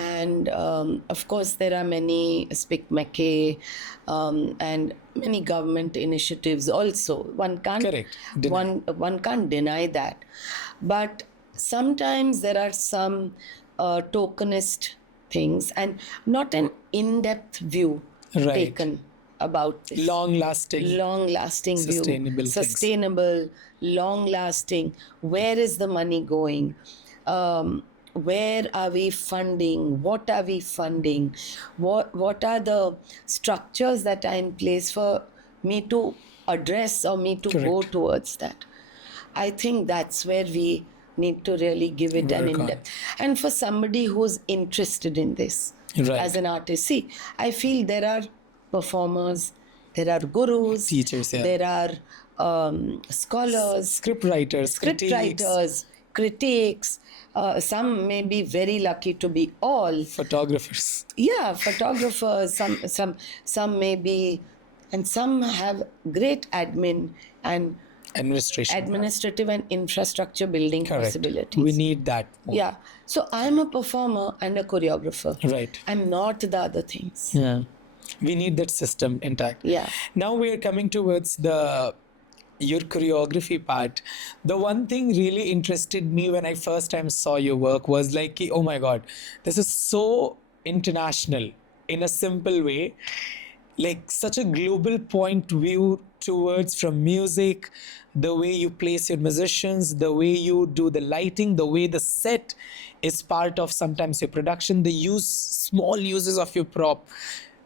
And of course, there are many Spic Mackey and many government initiatives also. One can't deny that. But sometimes there are some tokenist things and not an in-depth view taken about this. Long-lasting view. Sustainable, long-lasting. Where is the money going? Where are we funding? What are we funding? What are the structures that are in place for me to address or me to go towards that? I think that's where we need to really give it an in-depth. And for somebody who's interested in this as an artist, see, I feel there are performers, there are gurus, teachers, there are scholars, script writers, critics. Some may be very lucky to be all photographers. Yeah, photographers. Some may be, and some have great admin and administrative and infrastructure building possibilities. We need that more. Yeah. So I'm a performer and a choreographer. Right. I'm not the other things. Yeah. We need that system intact. Yeah. Now we are coming towards your choreography part. The one thing really interested me when I first time saw your work was like, oh my God, this is so international in a simple way. Like such a global point view towards from music, the way you place your musicians, the way you do the lighting, the way the set is part of sometimes your production, the small uses of your prop.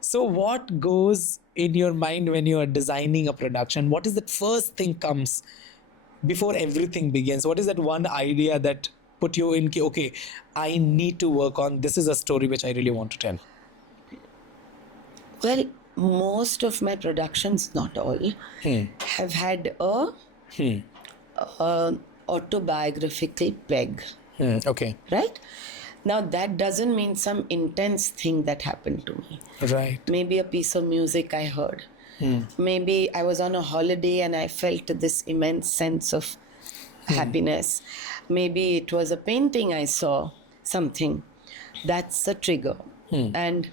So what goes in your mind when you are designing a production? What is that first thing comes before everything begins? What is that one idea that put you in, okay, I need to work on, this is a story which I really want to tell? Well, most of my productions, not all, have had a autobiographical peg. Okay. Right? Now, that doesn't mean some intense thing that happened to me. Right. Maybe a piece of music I heard. Maybe I was on a holiday and I felt this immense sense of happiness. Maybe it was a painting I saw, something. That's the trigger. And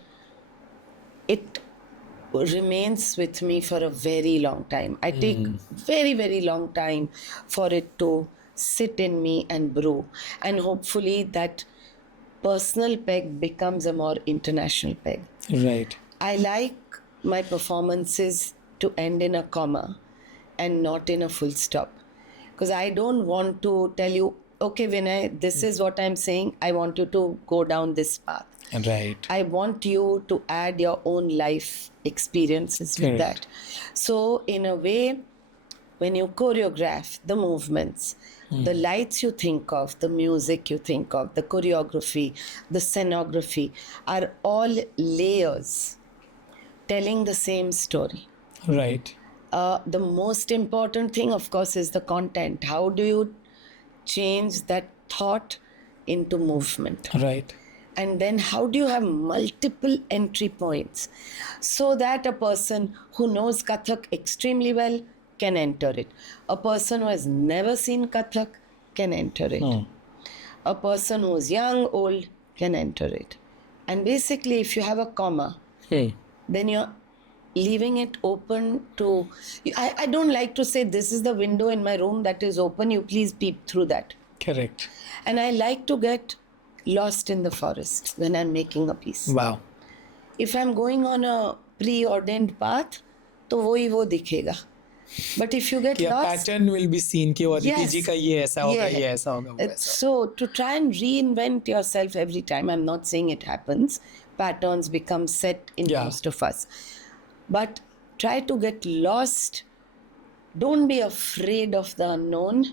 it remains with me for a very long time. I take very, very long time for it to sit in me and brew. And hopefully that personal peg becomes a more international peg. Right. I like my performances to end in a comma and not in a full stop. Because I don't want to tell you, okay, Vinay, this is what I'm saying. I want you to go down this path. Right. I want you to add your own life experiences with Correct. that. So, in a way, when you choreograph the movements, the lights you think of, the music you think of, the choreography, the scenography are all layers telling the same story. Right. The most important thing, of course, is the content. How do you change that thought into movement? Right. And then how do you have multiple entry points so that a person who knows Kathak extremely well can enter it? A person who has never seen Kathak can enter it. A person who's young, old can enter it. And basically, if you have a comma, then you're leaving it open to... I don't like to say this is the window in my room that is open, you please peep through that. Correct. And I like to get lost in the forest when I'm making a piece. Wow. If I'm going on a preordained path, तो वो ही वो दिखेगा. But if you get कि a lost, pattern will be seen कि Aditi Yes. जी का ये ऐसा होगा, Yeah. ये ऐसा होगा, वो ऐसा. so to try and reinvent yourself every time, I'm not saying it happens. Patterns become set in Yeah. most of us. But try to get lost. Don't be afraid of the unknown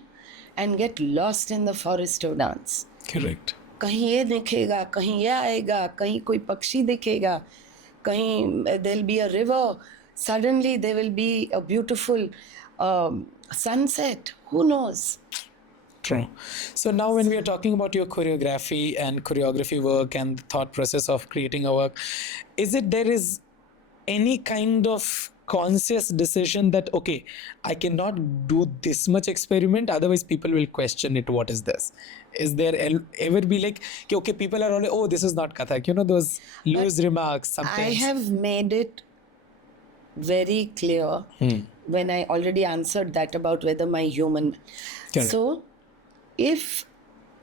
and get lost in the forest of dance. Correct. कहीं ये दिखेगा, कहीं ये आएगा, कहीं कोई पक्षी दिखेगा, कहीं there'll be a river, suddenly there will be a beautiful sunset. Who knows? True. So now when we are talking about your choreography and choreography work and the thought process of creating a work, is it there is any kind of conscious decision that, okay, I cannot do this much experiment, otherwise people will question it, what is this? Is there ever be like, okay, people are only, oh, this is not Kathak, those loose remarks sometimes. I have made it very clear when I already answered that about whether my human. Correct. So, if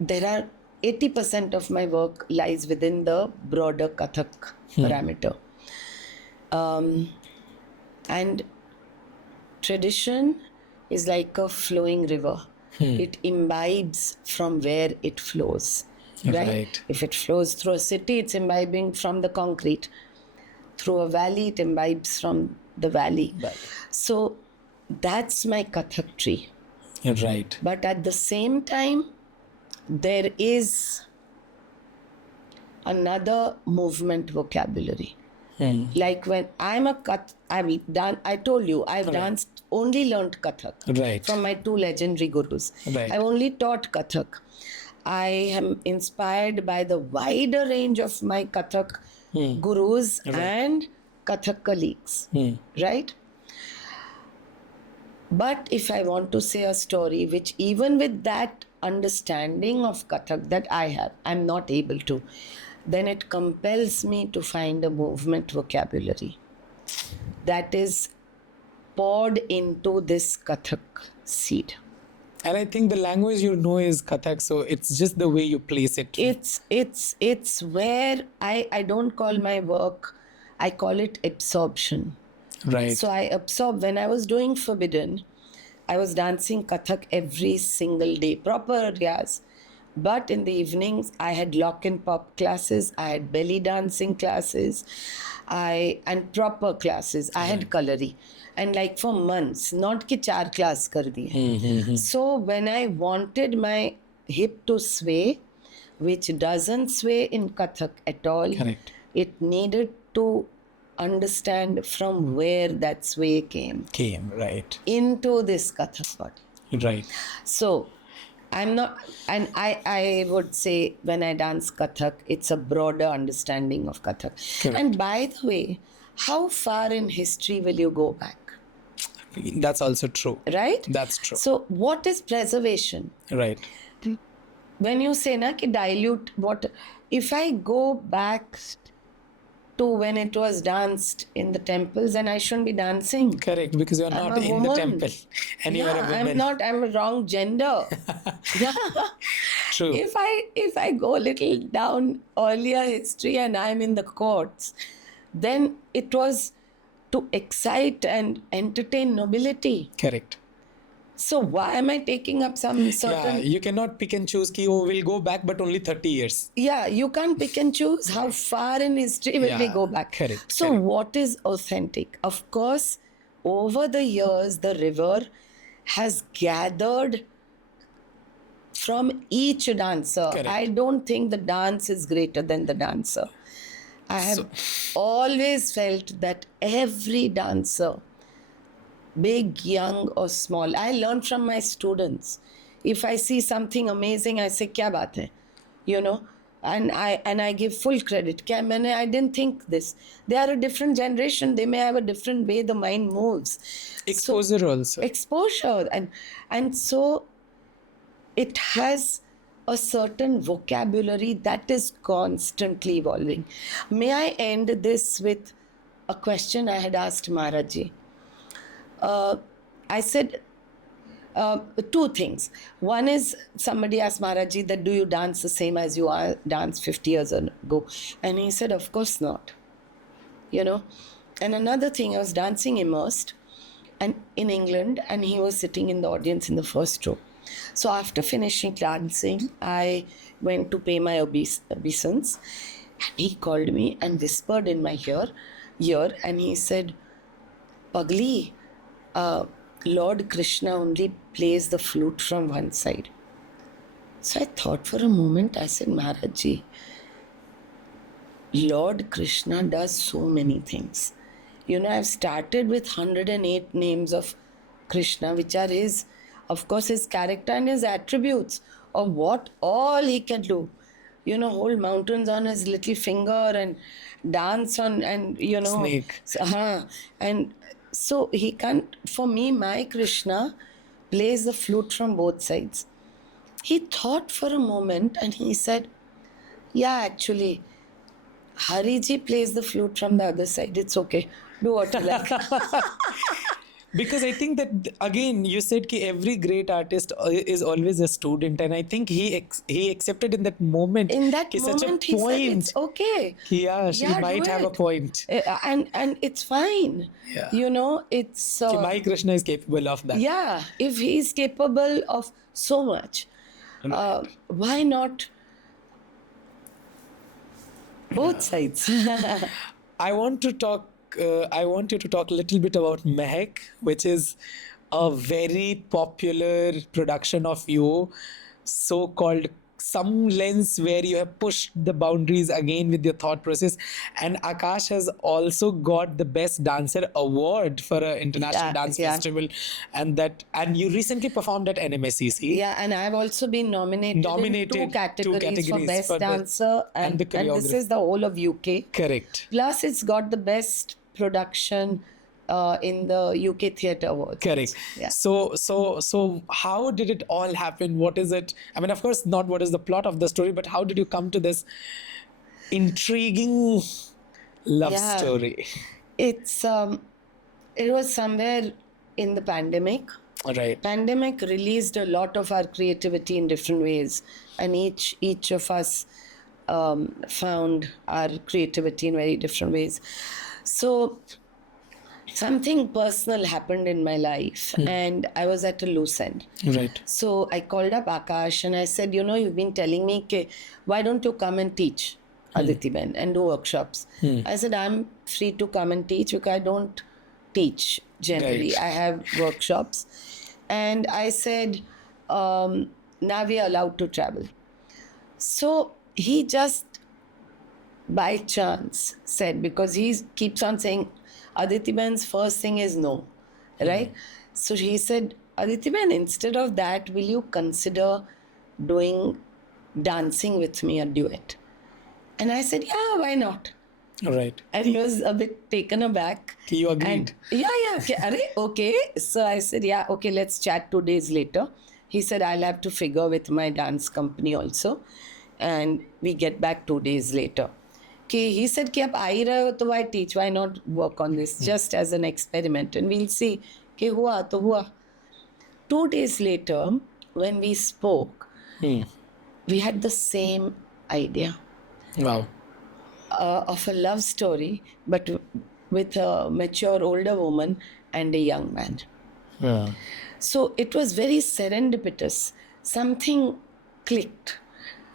there are 80% of my work lies within the broader Kathak parameter. And tradition is like a flowing river. It imbibes from where it flows. Right? If it flows through a city, it's imbibing from the concrete. Through a valley, it imbibes from the valley. Right. So that's my Kathak tree. Right. But at the same time, there is another movement vocabulary. Like when I'm a I told you, I've danced, only learned Kathak Right. from my two legendary gurus. Right. I've only taught Kathak. I am inspired by the wider range of my Kathak gurus and Kathak colleagues. Right? But if I want to say a story, which even with that understanding of Kathak that I have, I'm not able to, then it compels me to find a movement vocabulary that is poured into this Kathak seed. And I think the language is Kathak, so it's just the way you place it. It's where I don't call my work, I call it absorption. Right. So I absorb. When I was doing Forbidden, I was dancing Kathak every single day, proper riyaz. But in the evenings, I had lock and pop classes, I had belly dancing classes, and proper classes. I had kalari. And like for months, not ki 4 class kar diye. So when I wanted my hip to sway, which doesn't sway in Kathak at all, Correct. it needed to understand from where that sway came Right. into this Kathak body. Right. So I'm not, and I would say when I dance Kathak, it's a broader understanding of Kathak. Correct. And by the way, how far in history will you go back? That's also true. Right? That's true. So what is preservation? Right. When you say na ki dilute what, if I go back to when it was danced in the temples, then I shouldn't be dancing. Correct, because you're I'm not a in woman. the temple and you're a woman. I'm a wrong gender. True. If I go a little down earlier history and I'm in the courts, then it was to excite and entertain nobility. Correct. So why am I taking up some certain... Yeah, you cannot pick and choose ki, oh, we'll go back, but only 30 years. Yeah, you can't pick and choose how far in history will we Yeah, go back. correct, So correct. what is authentic? Of course, over the years, the river has gathered from each dancer. Correct. I don't think the dance is greater than the dancer. I have always felt that every dancer, big, young, or small, I learn from my students. If I see something amazing, I say, "Kya baat hai?" You know, and I give full credit. I didn't think this. They are a different generation. They may have a different way the mind moves. Exposure also. Exposure, and so it has a certain vocabulary that is constantly evolving. May I end this with a question I had asked Maharaj. I said two things. One is, somebody asked Maharaj that, do you dance the same as you danced 50 years ago? And he said, of course not. You know. And another thing, I was dancing immersed and in England, and he was sitting in the audience in the first row. So after finishing dancing, I went to pay my obeisance, and he called me and whispered in my ear, and he said, "Pagli, Lord Krishna only plays the flute from one side." So I thought for a moment. I said, "Maharaj, Lord Krishna does so many things. You know, I've started with 108 names of Krishna, which are his, of course, his character and his attributes of what all he can do. You know, hold mountains on his little finger and dance on, and you know, Snake. And so he can't. For me, my Krishna plays the flute from both sides." He thought for a moment and he said, "Yeah, actually, Hariji plays the flute from the other side. It's okay. Do what you like." Because I think that again you said ki every great artist is always a student, and I think he accepted in that moment. In that ki moment, such a he said, point. "It's okay. Ki, yeah, she Yeah, might do have a it." point. And it's fine. Yeah. You know, it's... Ki my Krishna is capable of that. yeah, if he is capable of so much, why not both sides? I want to talk. I want you to talk a little bit about Mehak, which is a very popular production of you, so-called some lens where you have pushed the boundaries again with your thought process. And Akash has also got the Best Dancer award for an international Yeah, dance yeah. festival, and you recently performed at NMSCC. Yeah, and I've also been nominated in two categories for Best for the- Dancer and the and this choreography. is the whole of UK. Correct. Plus, it's got the Best Production in the UK Theatre Awards. Correct. Yeah. So how did it all happen? What is it? I mean, of course, not what is the plot of the story, but how did you come to this intriguing love Yeah. story? It's it was somewhere in the pandemic. Right. Pandemic released a lot of our creativity in different ways, and each of us found our creativity in very different ways. So something personal happened in my life, and I was at a loose end. Right. So I called up Akash and I said, you know, you've been telling me, why don't you come and teach Aditi Ben and do workshops? I said, I'm free to come and teach because I don't teach generally. Right. I have workshops. And I said, now we are allowed to travel. So he just by chance said, because he keeps on saying, Aditi Ben's first thing is no, right? So he said, Aditi Ben, instead of that, will you consider doing dancing with me, a duet? And I said, yeah, why not? Right. And he was a bit taken aback. You agreed. And yeah. Okay. So I said, yeah, okay, let's chat 2 days later. He said, I'll have to figure with my dance company also. And we get back 2 days later. He said, कि आप आ ही रहे हो तो why teach? Why not work on this just as an experiment? And we'll see. कि हुआ तो हुआ. 2 days later, when we spoke, we had the same idea. Wow. Of a love story, but with a mature older woman and a young man. Yeah. So it was very serendipitous. Something clicked.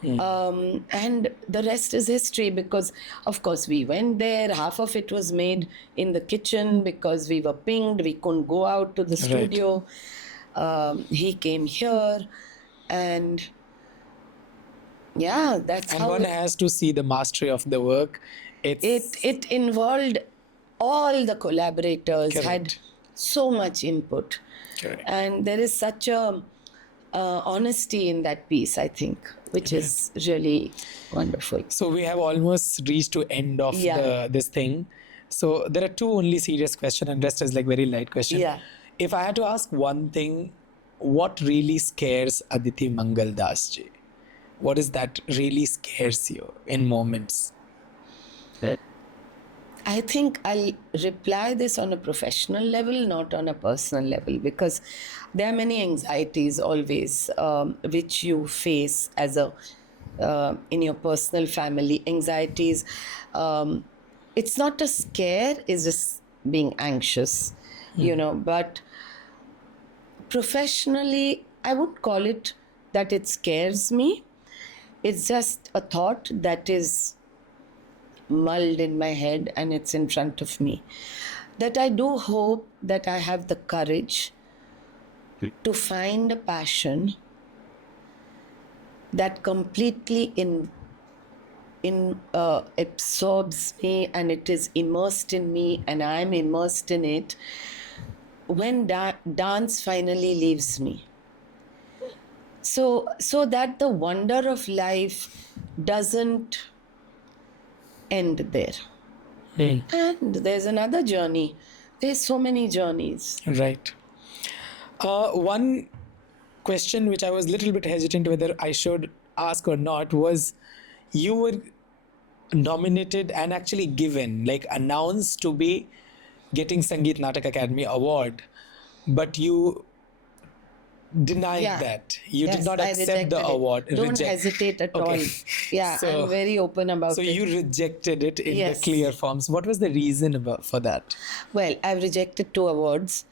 And the rest is history, because of course we went there. Half of it was made in the kitchen because we were pinged, we couldn't go out to the studio. He came here, and yeah, that's And how one has to see the mastery of the work. it involved all the collaborators. Correct. Had so much input. Correct. And there is such a honesty in that piece, I think, which is really wonderful. So we have almost reached to end of this thing. So there are two only serious question, and rest is like very light question. Yeah. If I had to ask one thing, what really scares Aditi Mangaldas ji? What is that really scares you in moments? I think I'll reply this on a professional level, not on a personal level, because there are many anxieties always which you face as a in your personal family. Anxieties. It's not a scare; it's just being anxious, you know. But professionally, I would call it that it scares me. It's just a thought that is mulled in my head and it's in front of me. That I do hope that I have the courage to find a passion that completely absorbs me, and it is immersed in me, and I'm immersed in it when dance finally leaves me. So that the wonder of life doesn't end there. And there's another journey. There's so many journeys. Right. One question which I was a little bit hesitant whether I should ask or not was, you were nominated and actually given, like announced to be getting Sangeet Natak Academy Award, but you denied that. You did not accept the award. Don't hesitate at all. Yeah, So- I'm very open about So it. you rejected it in Yes. the clear forms. What was the reason for that? Well, I've rejected 2 awards,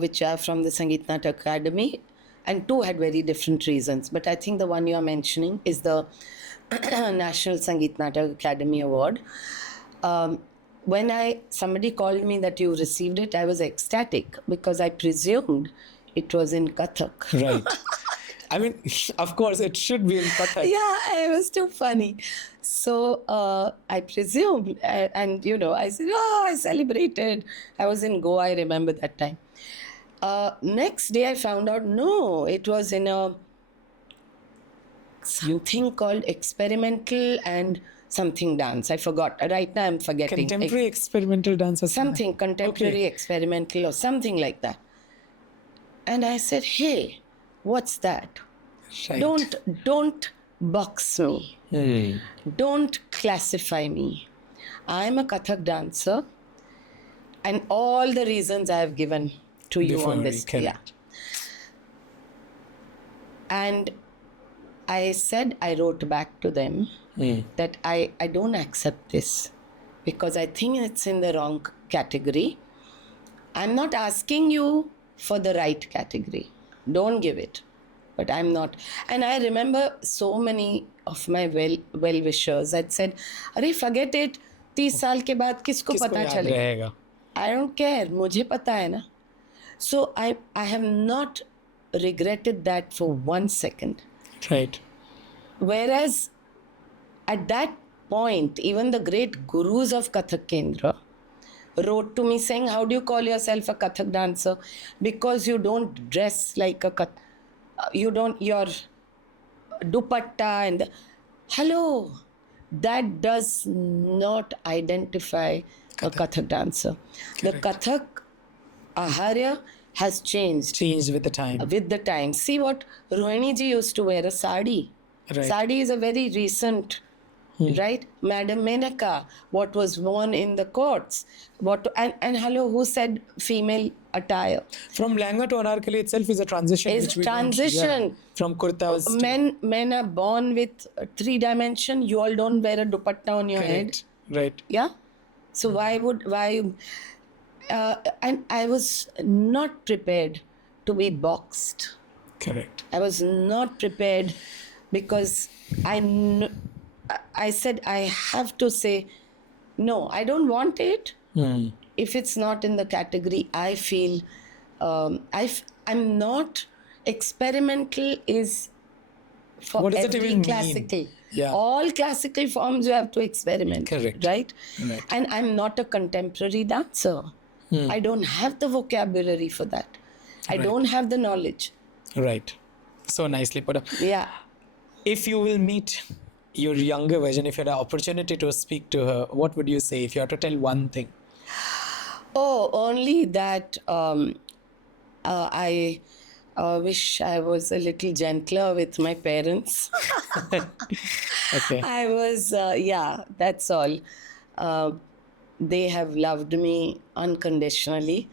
which are from the Sangeet Natak Academy, and 2 had very different reasons. But I think the one you are mentioning is the National Sangeet Natak Academy Award. When somebody called me that you received it, I was ecstatic because I presumed it was in Kathak. Right. I mean, of course, it should be in Kathak. Yeah, it was too funny. So I presumed, and I said, I celebrated. I was in Goa, I remember that time. Next day I found out, no, it was in something called experimental and something dance. I forgot. Right now I'm forgetting. Contemporary experimental dance or Something contemporary experimental or something like that. And I said, hey, what's that? Right. Don't box me. Don't classify me. I'm a Kathak dancer, and all the reasons I have given to you Before on this. correct. Yeah. And I said, I wrote back to them that I don't accept this because I think it's in the wrong category. I'm not asking you for the right category. Don't give it. But I'm not. And I remember so many of my well-wishers had said, अरे forget it, 30 साल के बाद किसको किसको पता याद चलेगा? रहेगा? I don't care. मुझे पता है ना. So I have not regretted that for 1 second. Right. Whereas at that point, even the great gurus of Kathak Kendra wrote to me saying, how do you call yourself a Kathak dancer? Because you don't dress like a Kathak. You don't, your dupatta and hello, that does not identify a Kathak dancer. The Kathak aharya has changed with the time. with the time. See what Rohini ji used to wear, a sari. Right. Sari is a very recent, right? Madam Menaka, what was worn in the courts. And hello, who said female attire? From Langa to Anarkali itself is a transition. Is which we don't- transition. yeah. From kurtas to... Men are born with 3 dimension. You all don't wear a dupatta on your head. Correct. Right. Yeah. So why? And I was not prepared to be boxed. Correct. I was not prepared because I said I have to say, no, I don't want it. If it's not in the category, I feel I'm not. Experimental is for What does it every even mean? classical. Yeah. All classical forms you have to experiment. Correct. Right? Right. And I'm not a contemporary dancer. I don't have the vocabulary for that. I Right. don't have the knowledge. Right. So nicely put up. Yeah. If you will meet your younger version, if you had an opportunity to speak to her, what would you say if you had to tell one thing? Oh, only that I wish I was a little gentler with my parents. Okay. I was, yeah, that's all. They have loved me unconditionally.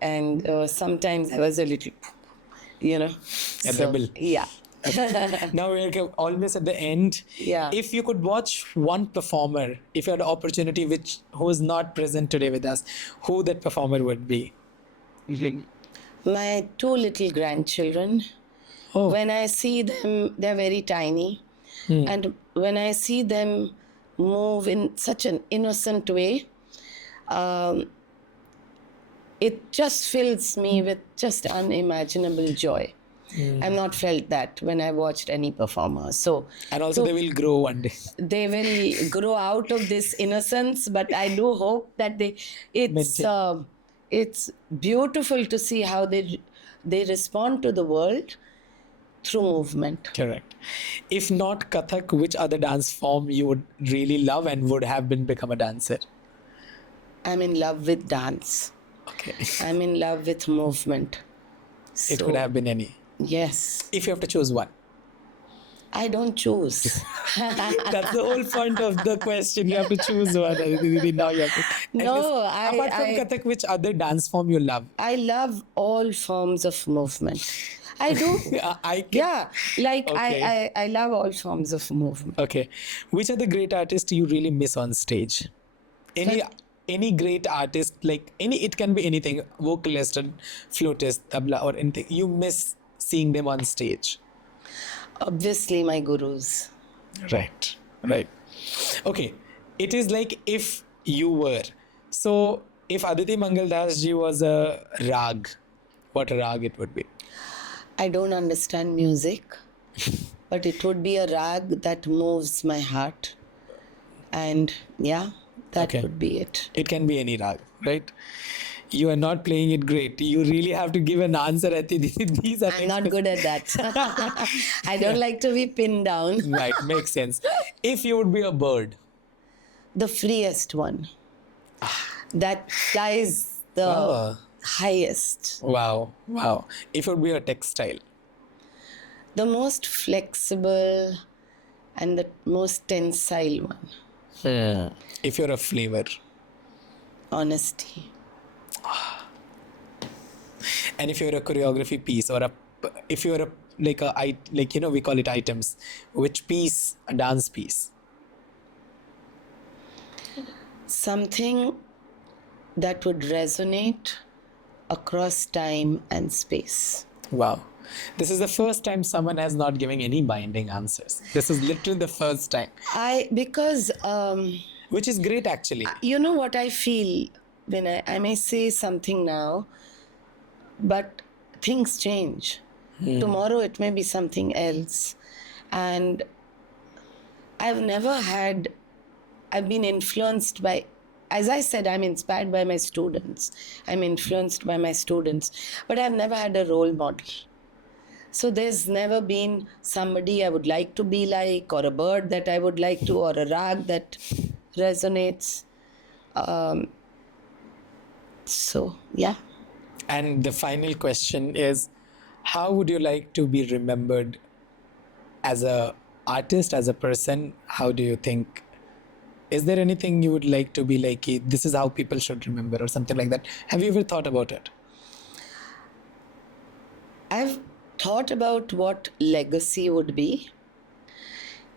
And sometimes I was a little, A rebel. Yeah. Now we're almost at the end. Yeah. If you could watch one performer, if you had an opportunity who is not present today with us, who that performer would be? My two little grandchildren, Oh. when I see them, they're very tiny. And when I see them move in such an innocent way, it just fills me with just unimaginable joy. I've not felt that when I watched any performer. And also they will grow one day. They will grow out of this innocence, but I do hope that it's beautiful to see how they respond to the world through movement. Correct. If not Kathak, which other dance form you would really love and would have become a dancer? I'm in love with dance. Okay. I'm in love with movement. It could have been any. Yes. If you have to choose one. I don't choose. That's the whole point of the question. You have to choose one. Now you have to. No, Apart from Kathak, which other dance form you love? I love all forms of movement. I do. Yeah, like Okay. I love all forms of movement. Okay. Which are the great artists you really miss on stage? Any great artist, like it can be anything, vocalist, or flautist, tabla, or anything. You miss seeing them on stage. Obviously, my gurus. Right. Okay. It is like if you were. So if Aditi Mangaldas ji was a rag, what rag it would be? I don't understand music, but it would be a rag that moves my heart. And yeah, that would be it. It can be any rag, right? You are not playing it great. You really have to give an answer. I think these are I'm not good at that. I don't like to be pinned down. Right, makes sense. If you would be a bird. The freest one. That is the highest. Wow. If it would be a textile. The most flexible and the most tensile one. If you're a flavor. Honesty. And if you're a choreography piece, or if you're we call it items, which piece, a dance piece? Something that would resonate across time and space. Wow. This is the first time someone has not given any binding answers. This is literally the first time. Which is great, actually. You know what I feel when I may say something now, but things change. Tomorrow it may be something else. And I've been influenced by, as I said, I'm inspired by my students. I'm influenced by my students. But I've never had a role model. So there's never been somebody I would like to be like, or a bird that I would like to, or a rag that resonates. So, yeah. And the final question is, how would you like to be remembered as a artist, as a person? How do you think? Is there anything you would like to be like, this is how people should remember, or something like that? Have you ever thought about it? I've thought about what legacy would be.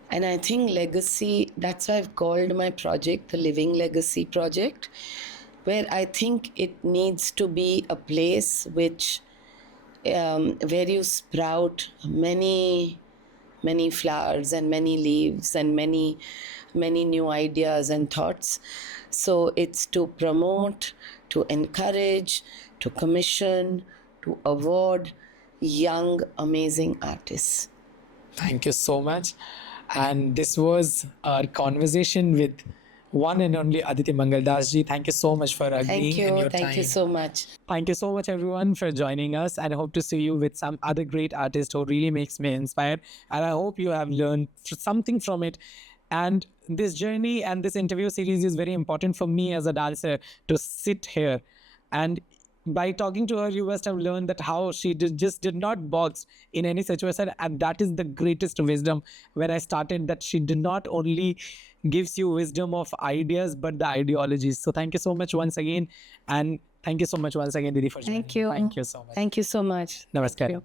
And I think legacy, that's why I've called my project the Living Legacy Project, where I think it needs to be a place which where you sprout many flowers and many leaves and many new ideas and thoughts. So it's to promote, to encourage, to commission, to award young amazing artists. Thank you so much. And this was our conversation with one and only Aditi Mangaldas ji. Thank you so much for agreeing in your Thank you time. so much. Thank you so much, everyone, for joining us. And I hope to see you with some other great artist who really makes me inspired. And I hope you have learned something from it. And this journey and this interview series is very important for me as a dancer to sit here. And by talking to her, you must have learned that how she just did not box in any situation. And that is the greatest wisdom where I started, that she did not only gives you wisdom of ideas, but the ideologies. So thank you so much once again. And thank you so much once again, Didi, for joining. Thank you. Thank you so much. Thank you so much. Namaskar.